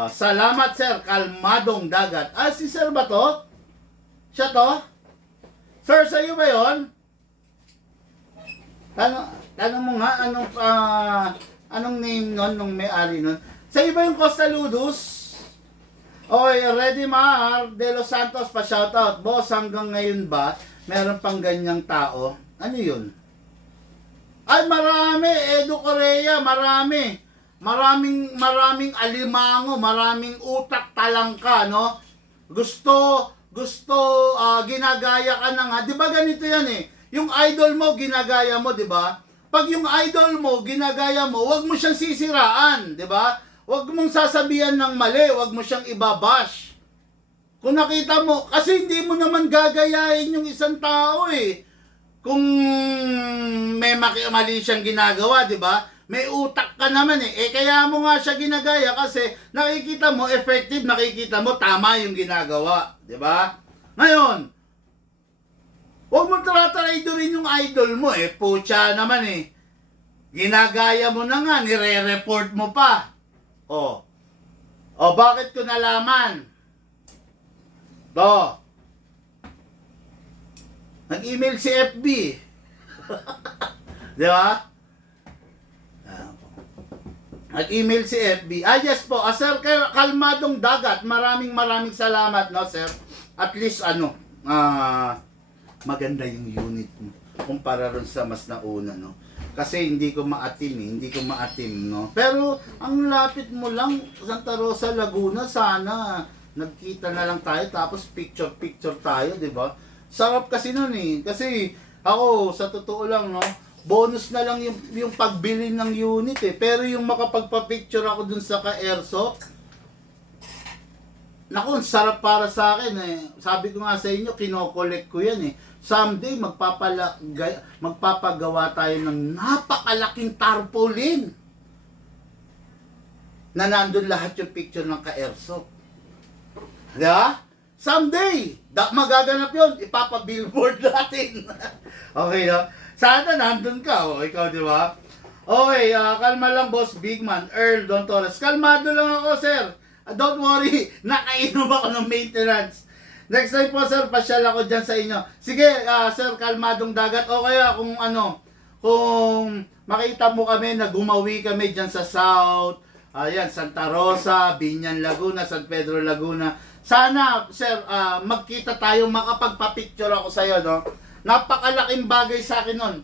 salamat sir, kalmadong dagat. Si sir ba to? Siya to? Sir, sa'yo ba yun? Tanong mo nga, anong name nun, nung may-ari nun? Sa'yo ba yung Costa Ludus? Okay, Ready Mar de Los Santos pa shoutout. Boss, hanggang ngayon ba, meron pang ganyang tao? Ano yun? Ay, marami. Edu Korea, marami. Maraming alimango, maraming utak talangka, no? Gusto ginagaya ka na nga. 'Di ba ganito 'yan eh? Yung idol mo ginagaya mo, 'di ba? Pag yung idol mo ginagaya mo, 'wag mo siyang sisiraan, 'di ba? 'Wag mong sasabihan ng mali, 'wag mo siyang ibabash. Kung nakita mo, kasi hindi mo naman gagayahin yung isang tao eh. Kung may mali siyang ginagawa, 'di ba? May utak ka naman eh. Kaya mo nga siya ginagaya kasi nakikita mo effective, nakikita mo tama yung ginagawa. Di ba? Ngayon, huwag mo traidorin yung idol mo eh. Pucha naman eh. Ginagaya mo na nga, nire-report mo pa. O, bakit ko nalaman? Nag-email si FB. Di ba? Nag-email si FB. Yes po. Sir, kalmadong dagat. Maraming salamat, no, sir. At least, maganda yung unit mo. Kumpara ron sa mas nauna, no. Kasi hindi ko maatim, no. Pero, ang lapit mo lang, Santa Rosa, Laguna, sana nagkita na lang tayo, tapos picture tayo, di ba? Sarap kasi nun eh. Kasi, ako, sa totoo lang, no, bonus na lang yung pagbili ng unit eh. Pero yung makapagpa-picture ako dun sa ka-airsoft, naku, sarap para sa akin eh. Sabi ko nga sa inyo, kinokollect ko yan eh. Someday, magpapagawa tayo ng napakalaking tarpaulin. na nandun lahat yung picture ng ka-airsoft. Di ba? Someday, magaganap yun. Ipapa-billboard natin. Okay, no? Sana nandun ka, ikaw, di ba? Okay, kalma lang, boss, big man, Earl Don Torres. Kalmado lang ako, sir. Don't worry, nakainom ako ng maintenance. Next time po, sir, pasyal ako dyan sa inyo. Sige, sir, kalmadong dagat. O kaya kung kung makita mo kami na gumawi kami dyan sa South, ayan, Santa Rosa, Binyan, Laguna, San Pedro, Laguna. Sana, sir, magkita tayo, makapagpa-picture ako sa'yo, no? Napakalaking bagay sa akin nun.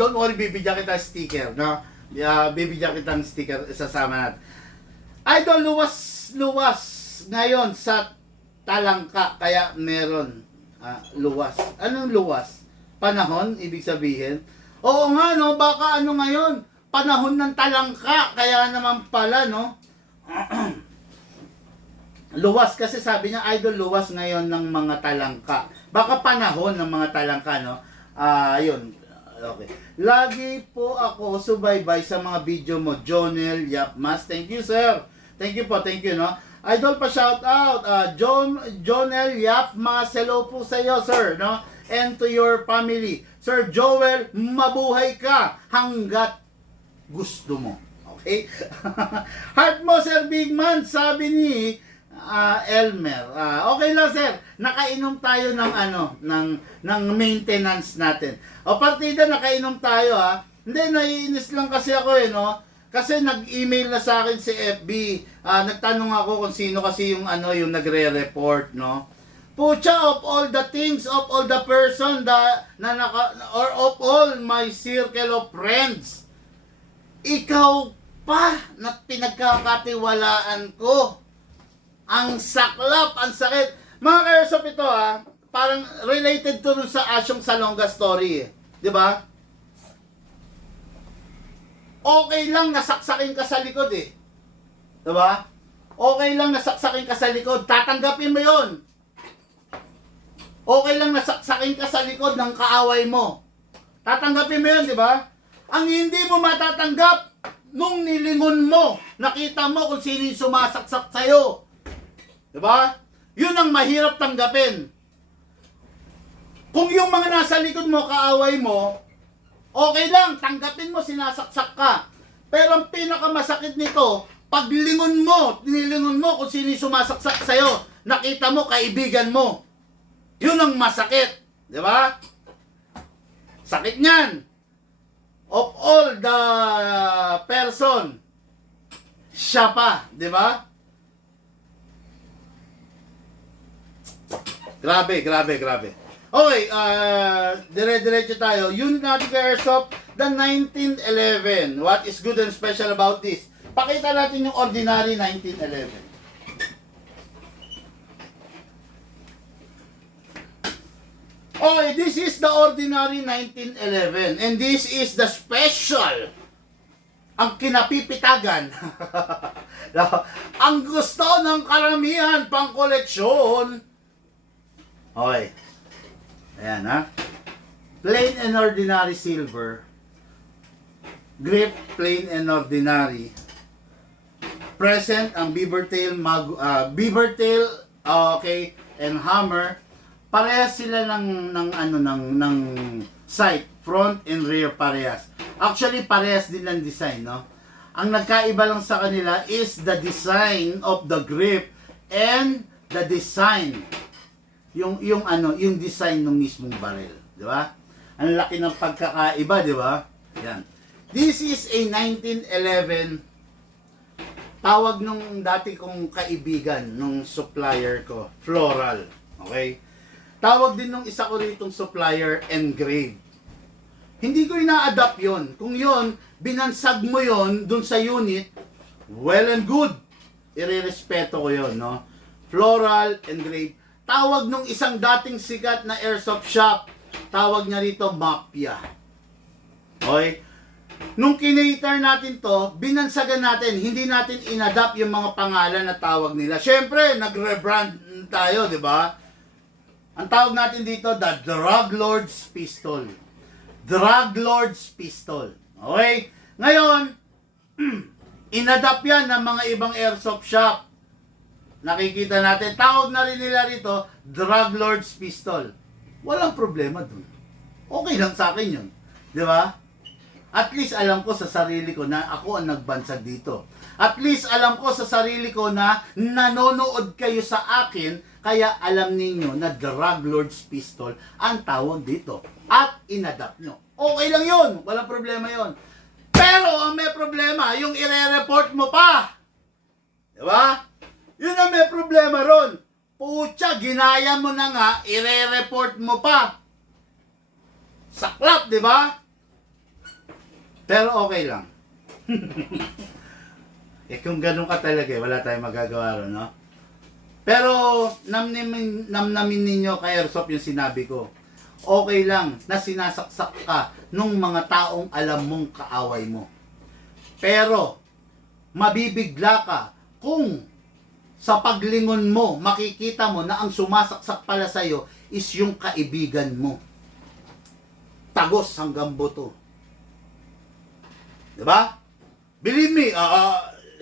Don't worry, bibigyan kita sticker, no? Bibigyan kita ng sticker, isasama natin. Idol, luwas ngayon sa Talangka, kaya meron luwas. Anong luwas? Panahon, ibig sabihin? Oo nga, no? Baka ngayon? Panahon ng talangka, kaya naman pala, no? Luwas, kasi sabi niya, idol, luwas ngayon ng mga talangka. Baka panahon ng mga talangka, no? Yun. Okay. Lagi po ako subaybay sa mga video mo, Jonel Yapmas. Thank you, sir. Thank you po, thank you, no? Idol, pa shout out, Jonel Yapmas, hello po sa iyo, sir, no? And to your family. Sir Joel, mabuhay ka hanggat gusto mo. Okay? Heart mo, Sir Big Man, sabi ni Elmer. Okay lang, sir. Nakainom tayo ng maintenance natin. O partida, nakainom tayo, ha. Hindi, naiinis lang kasi ako, no? Kasi nag-email na sa akin si FB. Nagtanong ako kung sino kasi yung yung nagre-report, no? Pucha, of all the things, of all the person or of all my circle of friends, ikaw pa na pinagkakatiwalaan ko. Ang saklap, ang sakit. Mga ka-airsoft, ito parang related to sa Asyong Salonga story, di ba? Okay lang nasaksakin ka sa likod, di ba? Okay lang nasaksakin ka sa likod, tatanggapin mo yon. Okay lang nasaksakin ka sa likod ng kaaway mo. Tatanggapin mo yun, di ba? Ang hindi mo matatanggap, nung nilingon mo, nakita mo kung sino yung sumasaksak sa'yo. Di ba? Yun ang mahirap tanggapin. Kung yung mga nasa likod mo, kaaway mo, okay lang, tanggapin mo, sinasaksak ka. Pero ang pinakamasakit nito, pag nilingon mo kung sino yung sumasaksak sa'yo, nakita mo, kaibigan mo. Yun ang masakit. Di ba? Sakit niyan. Of all the person, siya pa. Di ba? Grabe. Okay, dire-diretso tayo. Unit natin kay Airsoft, the 1911. What is good and special about this? Pakita natin yung ordinary 1911. Okay, this is the ordinary 1911 and this is the special. Ang kinapipitagan. Ang gusto ng karamihan pang koleksyon. Okay. Ayan, plain and ordinary silver. Grip, plain and ordinary. Present ang beaver tail, okay, and hammer. Parehas sila ng sight, front and rear parehas. Actually, parehas din ng design, no? Ang nagkaiba lang sa kanila is the design of the grip and the design. Yung design ng mismong barrel, di ba? Ang laki ng pagkakaiba, di ba? Yan. This is a 1911. Tawag nung dati kong kaibigan, nung supplier ko, Floral. Okay? Tawag din nung isa ko ritong supplier, Engrave. Hindi ko ina-adapt yon. Kung yon, binansag mo yon dun sa unit, well and good. Irerespeto ko yon, no? Floral, Engrave. Tawag nung isang dating sikat na airsoft shop, tawag niya rito Mafia. Okay? Nung kinater natin to, binansagan natin, hindi natin inadapt yung mga pangalan na tawag nila. Siyempre, nag-rebrand tayo, di ba? Ang tawag natin dito, the Drug Lord's Pistol. Drug Lord's Pistol. Okay? Ngayon, Inadapt yan ng mga ibang airsoft shop. Nakikita natin, tawag na rin nila rito, Drug Lord's Pistol. Walang problema dun. Okay lang sa akin yun. Di ba? At least alam ko sa sarili ko na ako ang nagbansag dito. At least alam ko sa sarili ko na nanonood kayo sa akin, kaya alam ninyo na Drug Lord's Pistol ang tawag dito. At inadapt nyo. Okay lang yun. Walang problema yun. Pero ang may problema, yung ire-report mo pa. Di ba? Yun ang may problema ron. Pucha, ginaya mo na nga, ire-report mo pa. Saklap, di ba? Pero okay lang. Kung ganun ka talaga, wala tayong magagawa ron, no? Pero, namnamin ninyo kay Airsoft yung sinabi ko. Okay lang na sinasaksak ka nung mga taong alam mong kaaway mo. Pero, mabibigla ka kung sa paglingon mo, makikita mo na ang sumasaksak pala sa'yo is yung kaibigan mo. Tagos hanggang buto. Diba? Believe me,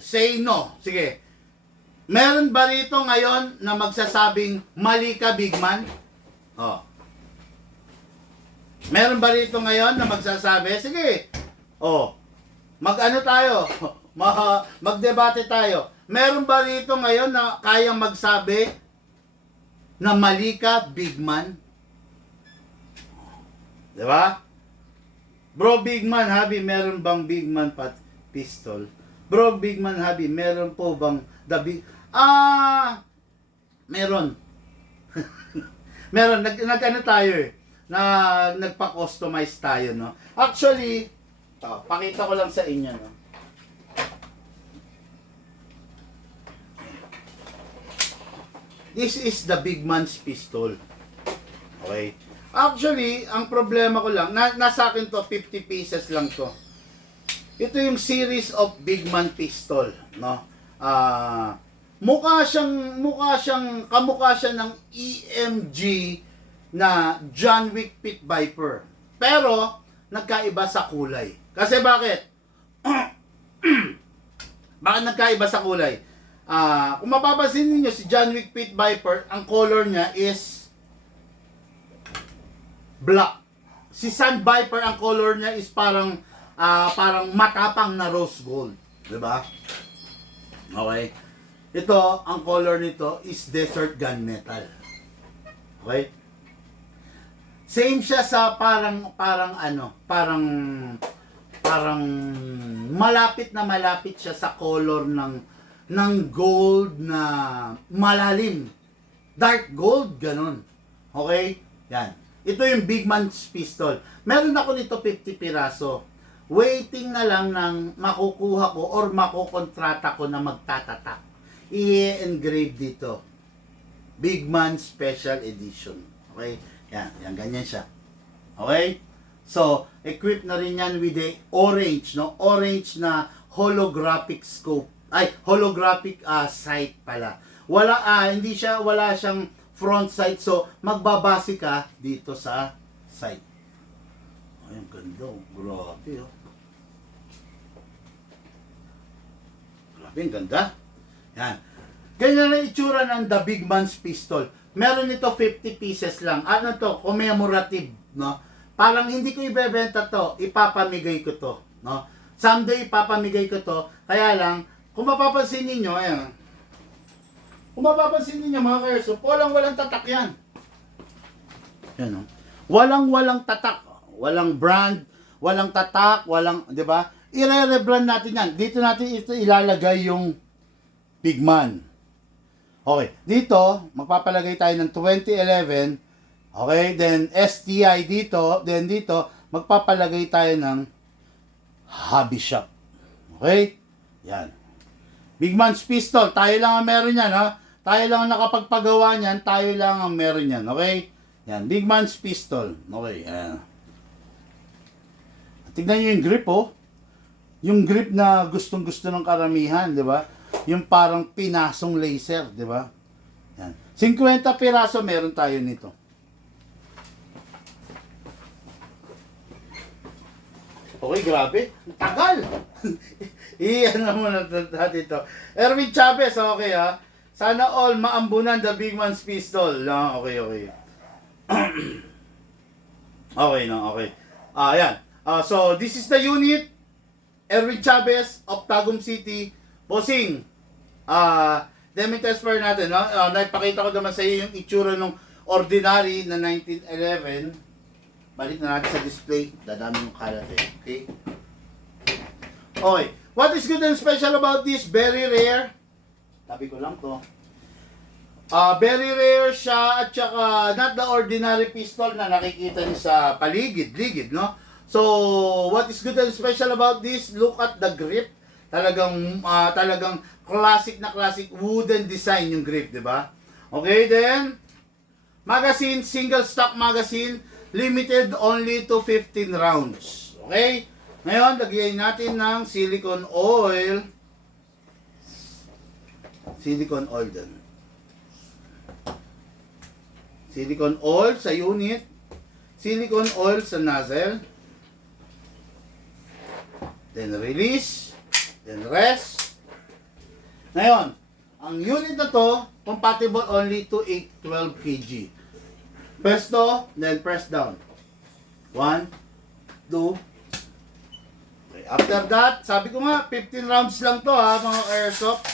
say no. Sige. Meron ba rito ngayon na magsasabing mali ka, big man? Oh. Meron ba rito ngayon na magsasabi? Sige. Oh. Mag-ano tayo? Magdebate tayo. Meron ba rito ngayon na kayang magsabi na mali ka, big man? Diba? Bro, big man, Habi, meron bang big man pistol? Bro, big man, Habi, meron po bang the big... meron. Meron. Nag-ano tayo eh. Nagpa-customize tayo, no? Actually, pakita ko lang sa inyo, no? This is the big man's pistol. Okay? Actually, ang problema ko lang, nasa akin to, 50 pieces lang to. Ito yung series of big man pistol, no? Kamukha siya ng EMG na John Wick Pit Viper. Pero, nagkaiba sa kulay. Kasi bakit? Bakit nagkaiba sa kulay? Kung mapapansin niyo si John Wick Pit Viper, ang color niya is black. Si Sand Viper, ang color niya is parang matapang na rose gold, 'di ba? Okay. Ito, ang color nito is desert gunmetal. Okay? Same siya sa parang malapit siya sa color ng gold na malalim. Dark gold, ganun. Okay? Yan. Ito yung big man's pistol. Meron ako nito 50 piraso. Waiting na lang ng makukuha ko or makukontrata ko na magtatatak. I-engrave dito. Big Man Special Edition. Okay? Yan. Yan, ganyan siya. Okay? So, equip na rin yan with the orange, no? Orange na holographic scope. Ay, holographic sight pala. Wala siyang front sight, so magbabase ka dito sa sight. Ay, ang ganda, oh. Grabe, oh. Grabe, ang ganda. Yan. Ganyan na itsura ng The Big Man's Pistol. Meron ito 50 pieces lang. Ano to? Commemorative, no? Parang hindi ko ibebenta to, ipapamigay ko to, no? Someday ipapamigay ko to, kaya lang, kung mapapansin ninyo, ayan. Kung mapapansin ninyo mga ka-airsoft, walang tatak yan. Yan, no? Walang tatak. Walang brand, walang tatak, di ba? I-rebrand natin yan. Dito natin ito ilalagay yung Big Man. Okay, dito, magpapalagay tayo ng 2011. Okay, then STI dito, then dito, magpapalagay tayo ng Hobby Shop. Okay? Yan. Big Man's Pistol, tayo lang ang meron yan, ha? Tayo lang ang nakapagpagawa niyan, tayo lang ang meron yan, okay? Yan, Big Man's Pistol. Okay, yan. Tignan nyo yung grip, oh. Yung grip na gustong-gusto ng karamihan, di ba? Yung parang pinasong laser, di ba? Yan. 50 piraso meron tayo nito. Okay, grabe. Ang tagal. Iyan muna natin ito. Erwin Chavez, okay ha. Sana all maambunan the big man's pistol. No, okay, okay. Okay, no, okay. Ayan. So, this is the unit. Erwin Chavez of Tagum City. Bossing. Demi-test fire natin, no? Naipakita ko naman sa iyo yung itsura ng ordinary na 1911. Balik na natin sa display. Dadami yung kalat eh. Okay? Okay. What is good and special about this? Very rare. Tabi ko lang to. Very rare siya at saka not the ordinary pistol na nakikita niyo sa paligid, no? So, what is good and special about this? Look at the grip. Talagang classic na classic wooden design yung grip, di ba? Okay, then magazine, single stock magazine, limited only to 15 rounds. Okay? Ngayon, lagyan natin ng silicone oil. Silicone oil din. Silicone oil sa unit. Silicone oil sa nozzle. Then release. Then rest. Ngayon, ang unit na to, compatible only to 812 kg. Press to, then press down. 1, 2. Okay. After that, sabi ko nga, 15 rounds lang to ha, mga airsoft.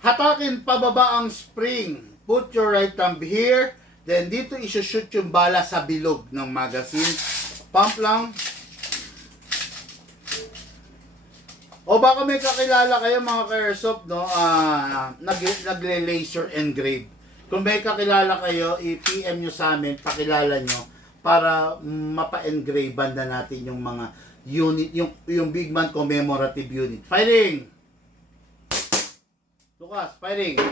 Hatakin pababa ang spring. Put your right thumb here. Then dito isushoot yung bala sa bilog ng magazine. Pump lang. O baka may kakilala kayo mga ka-airsoft, no? Nagle-laser engrave. Kung may kakilala kayo, i-PM nyo sa amin, pakilala nyo para mapa-engravean na natin yung mga unit, yung Big Man commemorative unit. Firing! Lucas, firing!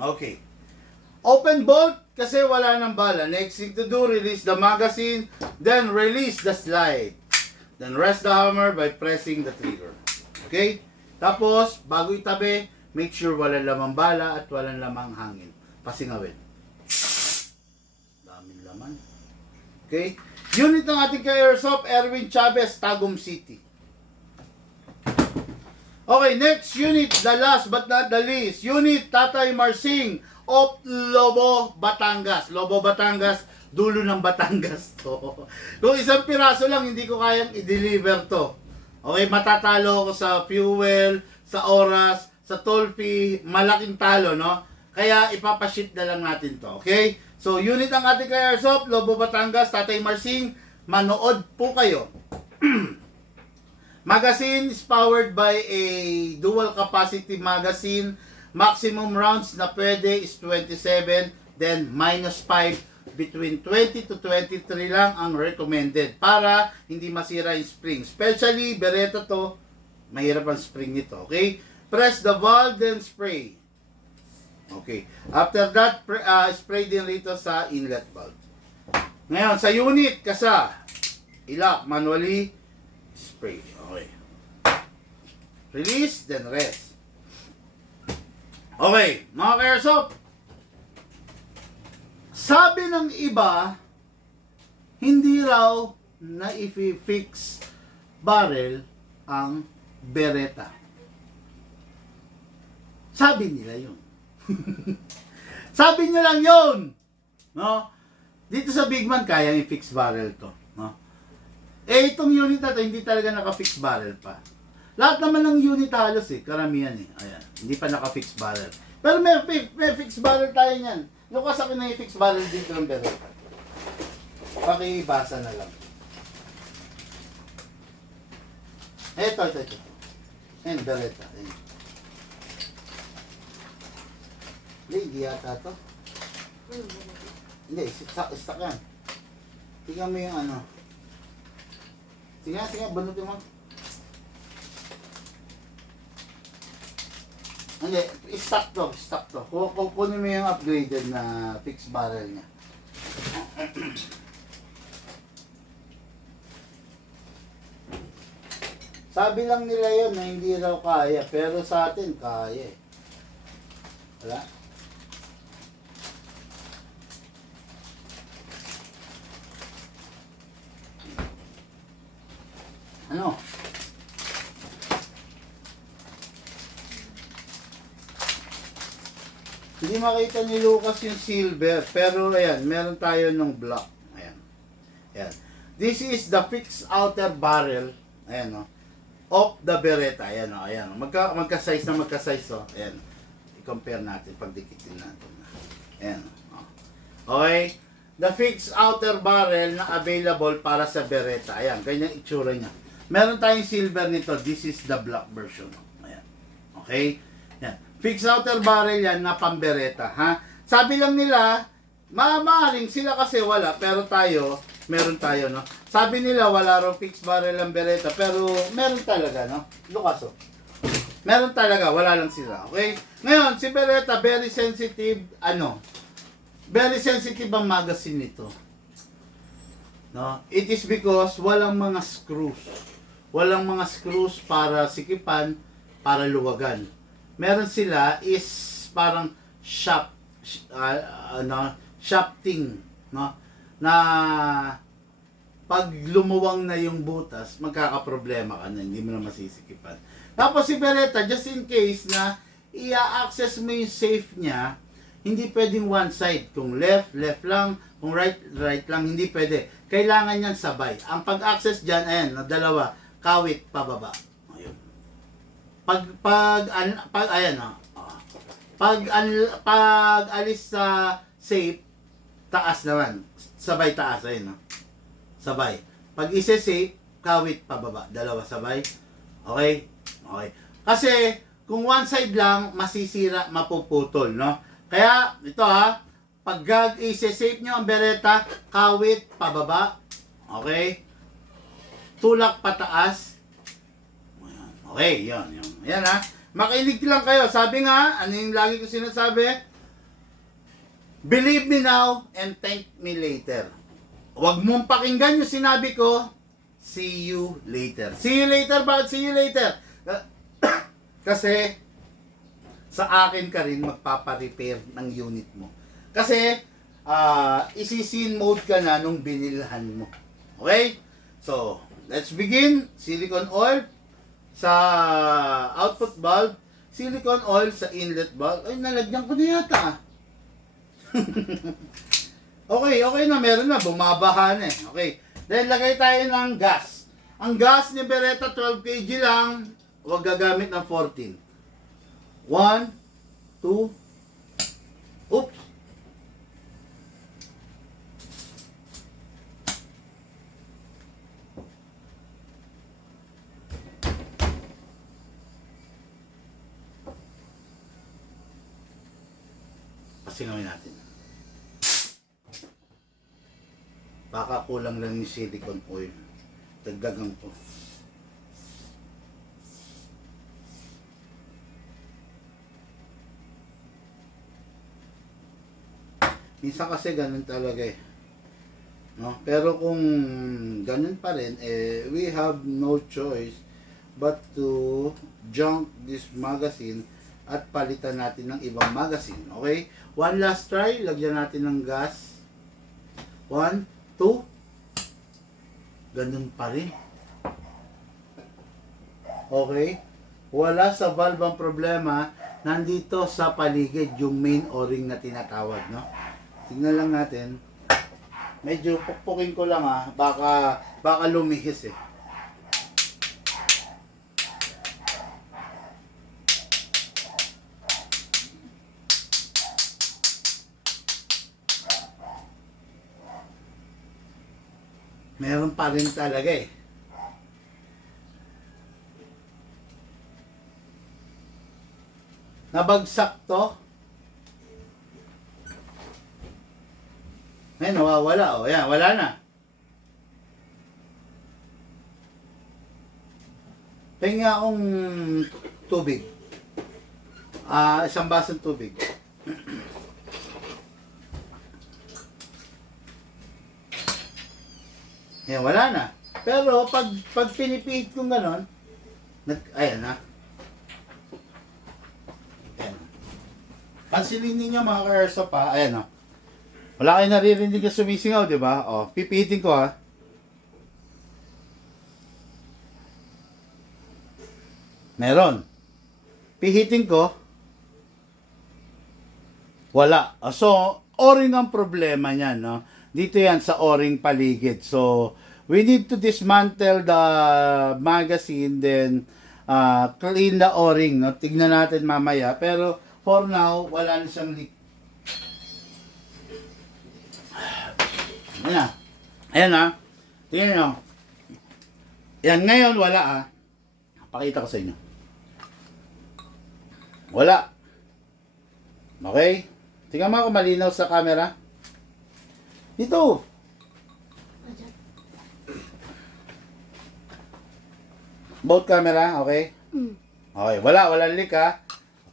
Okay. Open bolt kasi wala nang bala. Next thing to do, release the magazine, then release the slide. Then rest the hammer by pressing the trigger. Okay? Tapos, bago itabi, make sure walang lamang bala at walang lamang hangin. Pasingawin. Daming laman. Okay? Unit ng ating ka-airsoft, Erwin Chavez, Tagum City. Okay, next unit, the last but not the least. Unit Tatay Marsing of Lobo, Batangas. Lobo, Batangas, dulo ng Batangas to. Kung isang piraso lang, hindi ko kayang i-deliver to. Okay, matatalo ako sa fuel, sa oras, sa toll fee, malaking talo, no? Kaya ipapaship na lang natin to, okay? So, unit ang ating ka-airsoft, Lobo, Batangas, Tatay Marsing, manood po kayo. Magazine is powered by a dual capacity magazine. Maximum rounds na pwede is 27, then minus 5. Between 20 to 23 lang ang recommended para hindi masira yung spring. Especially Beretta to, mahirap ang spring nito. Okay? Press the valve, then spray. Okay. After that, spray din rito sa inlet valve. Ngayon, sa unit, kasa, ilak, manually, spray. Okay. Release, then rest. Okay, mga ka-airsoft. Sabi ng iba, hindi raw na i-fix barrel ang Beretta. Sabi nila yun. Sabi nyo lang yun. No? Dito sa Big Man, kaya i-fix barrel to. No? Eh, itong unit na to, hindi talaga naka-fix barrel pa. Lahat naman ng unit halos eh, karamihan eh. Ayan, hindi pa naka-fix barrel. Pero may fix barrel tayo niyan. Lukas akin na i-fix barrel dito ng Beretta. Pakibasa na lang. Ito. Ayan, Beretta. Ayan. Hindi yata to. Hindi, stock yan. Tingnan mo yung ano. Sige, banutin mo. Hindi, stock to. Kukunin mo yung upgraded na fixed barrel niya. Sabi lang nila yun na hindi raw kaya, pero sa atin kaya eh. Wala? Ano? Hindi makita ni Lucas yung silver, pero ayan, meron tayo ng black. Ayan. Ayan. This is the fixed outer barrel, ayan o, of the Beretta. Ayan o, ayan o. Magka-size na magka-size o. Ayan. I-compare natin, pagdikitin natin. Ayan o. Okay. The fixed outer barrel na available para sa Beretta. Ayan, ganyan itsura niya. Meron tayong silver nito. This is the black version. Ayan. Okay. Yan. Fixed outer barrel yan na pambereta, ha? Sabi lang nila, maaaring sila kasi wala, pero tayo, meron tayo, no? Sabi nila wala raw fixed barrel ang bereta, pero meron talaga, no? Lucas, oh. Meron talaga, wala lang sila, okay? Ngayon, si Beretta, very sensitive, very sensitive ang magazine nito. No? It is because walang mga screws. Walang mga screws para sikipan, para luwagan. Meron sila is parang shafting, no? Na pag lumuwang na yung butas, magkakaproblema ka na, hindi mo na masisikipan. Tapos si Beretta, just in case na i-access mo yung safe niya, hindi pwedeng one side. Kung left, left lang. Kung right, right lang. Hindi pwede. Kailangan yan sabay. Ang pag-access dyan, ayan, na dalawa, kawit pababa. Ayun. Ayan, pag alis sa safe, taas naman. Sabay taas, ayun, no? Sabay. Pag isa-safe, kawit pababa. Dalawa sabay. Okay? Okay. Kasi, kung one side lang, masisira, mapuputol, no? Kaya, ito ha, pag i-safe nyo ang Beretta, kawit pababa. Okay? Tulak pataas. Okay, yun. Yan ha. Makinig lang kayo. Sabi nga, ano yung lagi ko sinasabi? Believe me now and thank me later. Huwag mong pakinggan yung sinabi ko. See you later. See you later. Bakit see you later? Kasi sa akin ka rin magpaparepair ng unit mo. Kasi isi-scene mode ka na nung binilhan mo. Okay? So, let's begin. Silicone oil sa output valve. Silicone oil sa inlet valve. Ay, nalagyan ko na yata. Okay na. Meron na. Bumabaha na eh. Okay. Then, lagay tayo ng gas. Ang gas ni Beretta, 12 kg lang. Huwag gagamit ng 14. 1, 2, oops. Pasingawin natin. Baka kulang lang yung silicone oil. Dagdagan ko. Minsan kasi ganun talaga eh. No? Pero kung ganun pa rin, we have no choice but to junk this magazine at palitan natin ng ibang magazine. Okay? One last try. Lagyan natin ng gas. 1, 2. Ganun pa rin. Okay? Wala sa valve ang problema. Nandito sa paligid yung main o-ring na tinatawag. No? Tingnan lang natin. Medyo pukpukin ko lang ha. Baka lumihis eh. Meron pa rin talaga eh. Nabagsak to. Ngayon, nawawala. O, yan, wala na. Pahinga akong tubig. Isang basong tubig. Yan, wala na. Pero, pag pinipihit kong ganon, Ayan ha. Ayan. Pansinin ninyo mga ka-airsoft ha. Ayan ha. Wala kayo naririnig na sumisingaw, di ba? O, pipihitin ko ha. Meron. Pihitin ko. Wala. So, o-ring ang problema niyan, no? Dito yan sa o-ring paligid. So, we need to dismantle the magazine, then clean the o-ring, no? Tignan natin mamaya. Pero, for now, wala na siyang leak. Ayan na. Ayan na. Tingnan nyo. Yan, ngayon wala ah. Pakita ko sa inyo. Wala. Okay? Tingnan mo kung malinaw sa camera. Dito. Both camera, okay? Okay, wala leak ha.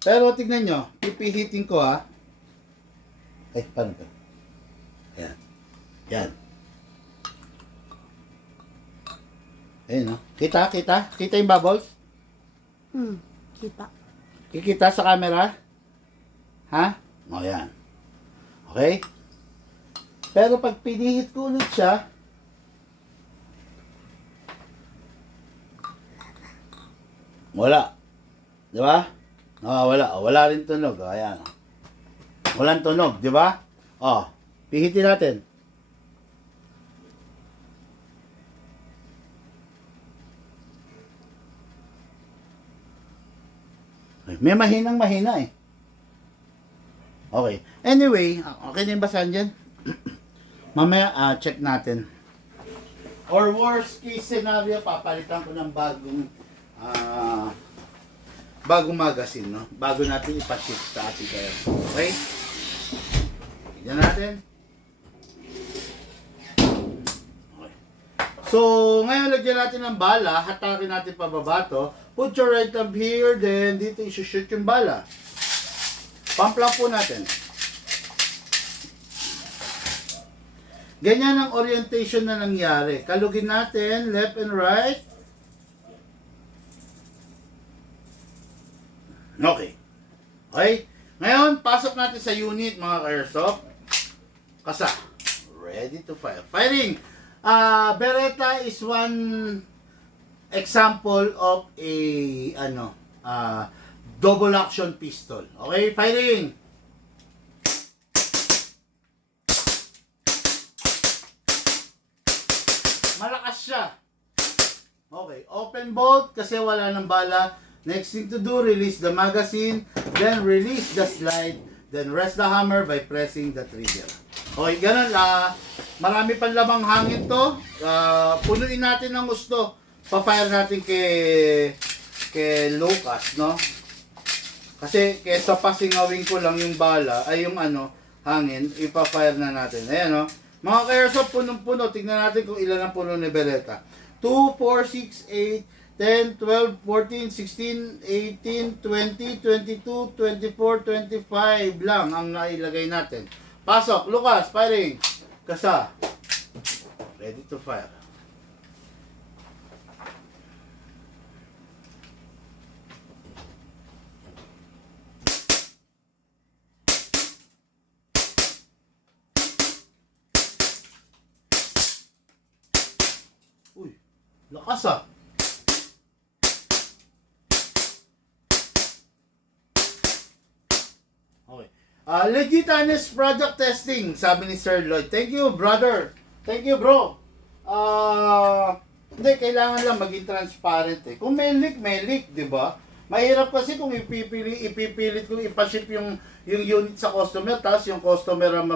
Pero tignan nyo, pipihitin ko ha. Ay, paano ba? Yan. Yan. Ayun no. Kita? Kita yung bubbles? Kita. Kikita sa camera? Ha? O yan. Okay? Pero pag pinihit ko ulit siya, wala. Di ba? Wala. Wala rin tunog. Ayan. Walang tunog, di ba? Pihitin natin. May mahina eh. Okay. Anyway, okay na yung basahan dyan? Mamaya, check natin. Or worst case scenario, papalitan ko ng bagong magazine, no? Bago natin ipaship sa ating kaya. Okay? Tignan natin. Okay. So, ngayon lagyan natin ng bala, hatakin natin pababa to. Put your right thumb here, then dito isushoot yung bala. Pump lang po natin. Ganyan ang orientation na nangyari. Kalugin natin, left and right. Okay. Okay. Ngayon, pasok natin sa unit, mga ka-airsoft. Kasa. Ready to fire. Firing! Beretta is one example of a double action pistol. Okay, firing. Malakas siya. Okay, open bolt kasi wala ng bala. Next thing to do, release the magazine, then release the slide, then rest the hammer by pressing the trigger. Okay, ganun. Marami pang lamang hangin to. Punuin natin ng gusto. Pa-fire natin kay Lucas, no? Kasi kesa pasingawin ko lang yung bala, ay yung hangin, ipa-fire na natin. Ayan, no? Mga ka-airsoft, punong-puno. Tignan natin kung ilan ang puno ni Beretta. 2, 4, 6, 8, 10, 12, 14, 16, 18, 20, 22, 24, 25 lang ang nailagay natin. Pasok, Lucas, firing. Kasa. Ready to fire. Uy, lakas ah. Okay. Legit honest product testing, sabi ni Sir Lloyd. Thank you, brother. Thank you, bro. Hindi, kailangan lang maging transparent eh. Kung may leak, di ba? Mahirap kasi kung ipipilit kong ipaship yung unit sa customer, tapos yung customer ang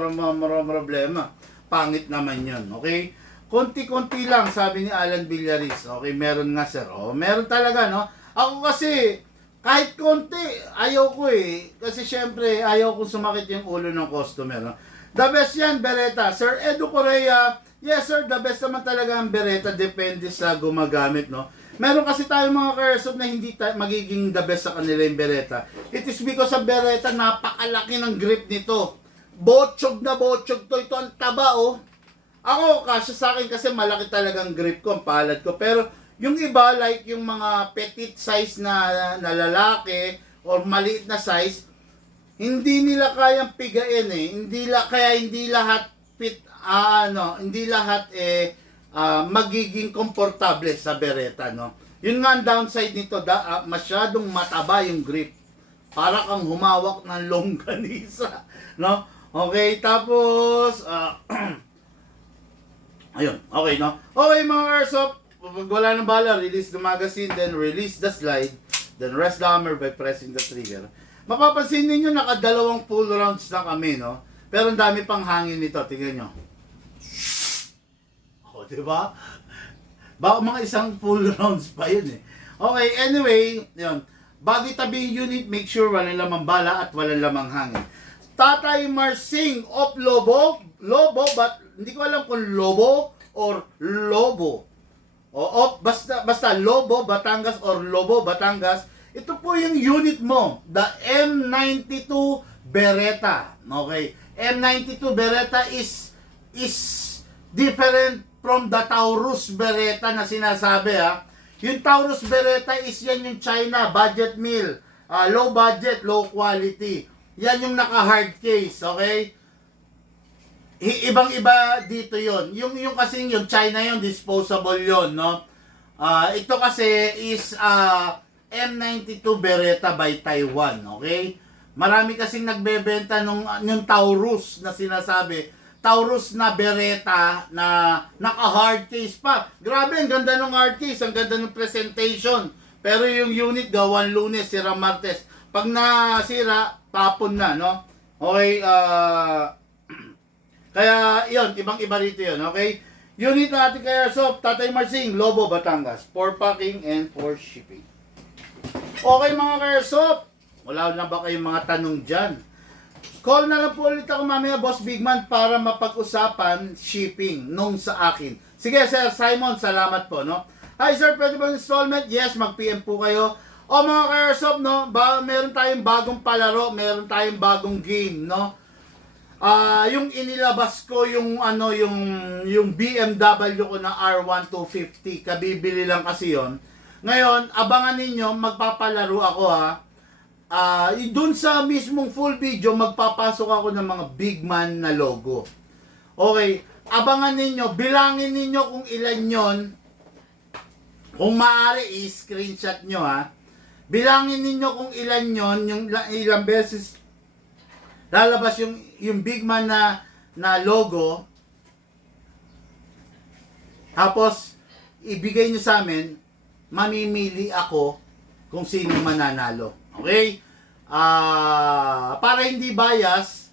problema. Pangit naman yun, okay? Konti-konti lang, sabi ni Alan Villaris. Okay, meron nga sir. Meron talaga, no? Ako kasi, kahit konti, ayaw ko eh. Kasi syempre, ayaw kong sumakit yung ulo ng customer, no? The best yan, Beretta. Sir Edu Correa, yes sir, the best naman talaga ang Beretta. Depende sa gumagamit, no? Meron kasi tayong mga ka-airsoft na hindi magiging the best sa kanila yung Beretta. It is because sa Beretta, napakalaki ng grip nito. Botsog na botsog to. Ito ang taba, oh. Ako, kasya sa akin kasi malaki talagang grip ko, ang palad ko. Pero, Yung iba, like yung mga petite size na lalaki or maliit na size, hindi nila kayang pigain eh. Kaya hindi lahat hindi lahat magiging komportable sa bereta, no. Yun nga ang downside nito, masyadong mataba yung grip. Para kang humawak ng longganisa, no? Okay, tapos ayun, okay, no? Okay, mga airsoft, pag wala nang bala, release the magazine, then release the slide, then rest the hammer by pressing the trigger. Mapapansin ninyo, nakadalawang full rounds na kami, no? Pero ang dami pang hangin nito, tingnan nyo. O, diba? Baka mga isang full rounds pa yun eh. Okay, anyway, yun. Bago itabi yung unit, make sure walang lamang bala at walang lamang hangin. Tatay Marsing of Lobo, but hindi ko alam kung Lobo or Lobo. Basta Lobo, Batangas or Lobo, Batangas. Ito po yung unit mo, the M92 Beretta. Okay, M92 Beretta is different from the Taurus Beretta na sinasabi ha. Yung Taurus Beretta is yan yung China budget meal, low budget, low quality. Yan yung naka-hard case, okay? Ibang-iba dito yon. Yung kasing yung China yung disposable yon, no? Ito kasi is M92 Beretta by Taiwan, okay? Marami kasing nagbebenta nung Taurus na sinasabi. Taurus na Beretta na naka-hard case pa. Grabe, ang ganda ng hard case, ang ganda ng presentation. Pero yung unit gawan Lunes, sira Martes. Pag nasira, tapon na, no? Okay, kaya yun, ibang-iba rito yun, okay? Unit natin kay Airsoft, Tatay Marsing, Lobo, Batangas. For packing and for shipping. Okay mga ka-Airsoft, wala na ba kayong mga tanong dyan? Call na lang po ulit ako mamaya, Boss Bigman, para mapag-usapan shipping nung sa akin. Sige, Sir Simon, salamat po, no? Hi, Sir, pwede ba installment? Yes, mag-PM po kayo. O mga ka-Airsoft, no? Meron tayong bagong palaro, meron tayong bagong game, no? Yung inilabas ko, yung BMW ko na R1250, kabibili lang kasi yon. Ngayon, abangan ninyo, magpapalaro ako ha. Dun sa mismong full video, magpapasok ako ng mga big man na logo. Okay, abangan ninyo, bilangin ninyo kung ilan yon. Kung maaari, i-screenshot nyo ha. Bilangin ninyo kung ilan yon, yung ilang beses lalabas yung big man na logo. Tapos, ibigay nyo sa amin, mamimili ako kung sino mananalo. Okay? Para hindi bias,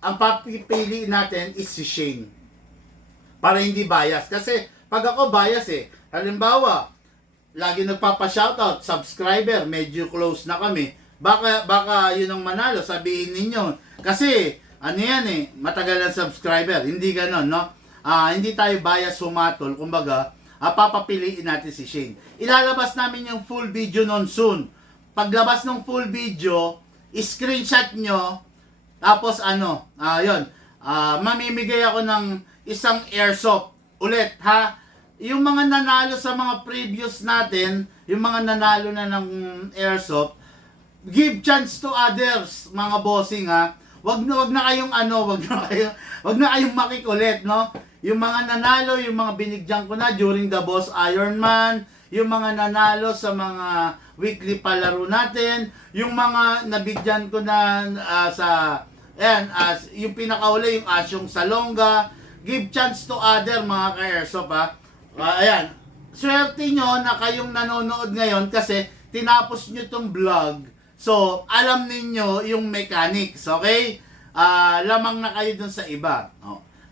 ang papipili natin is si Shane. Para hindi bias. Kasi pag ako bias halimbawa, lagi nagpapa-shoutout, subscriber, medyo close na kami. Baka yun ang manalo, sabihin ninyo. Kasi, matagal ang subscriber. Hindi ganon, no? Hindi tayo bias humatol. Kumbaga, papapiliin natin si Shane. Ilalabas namin yung full video non soon. Paglabas ng full video, screenshot nyo, tapos yun, mamimigay ako ng isang airsoft. Ulit, ha? Yung mga nanalo sa mga previous natin, yung mga nanalo na ng airsoft, give chance to others, mga bossing, ha? Wag na kayong makikulit, no? Yung mga nanalo, yung mga binigyan ko na during the Boss Ironman, yung mga nanalo sa mga weekly palaro natin, yung mga nabigyan ko na yung pinakauli, yung Asyong Salonga, give chance to other, mga ka-airsoft, ha? Ayan, swerte nyo na kayong nanonood ngayon kasi tinapos nyo tong vlog. So, alam ninyo yung mechanics, okay? Lamang na kayo dun sa iba.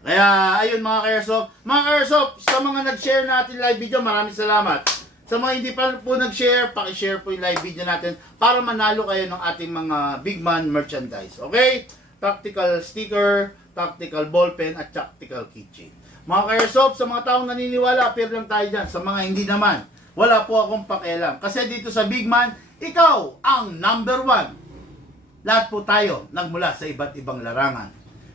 Kaya, ayun mga ka-airsoft. Mga ka-airsoft, sa mga nag-share natin live video, maraming salamat. Sa mga hindi pa po nag-share, paki-share po yung live video natin para manalo kayo ng ating mga Big Man merchandise. Okay? Tactical sticker, tactical ballpen, at tactical keychain. Mga ka-airsoft, sa mga taong naniniwala, appear lang tayo dyan. Sa mga hindi naman, wala po akong pakialam. Kasi dito sa Big Man, ikaw ang number 1. Lahat po tayo nagmula sa iba't ibang larangan.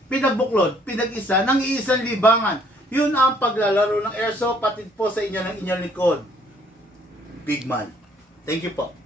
Pinagbuklod, pinag-isa, ng iisang libangan. Yun ang paglalaro ng airsoft, patid po sa inyo ng inyong likod. big man. Thank you po.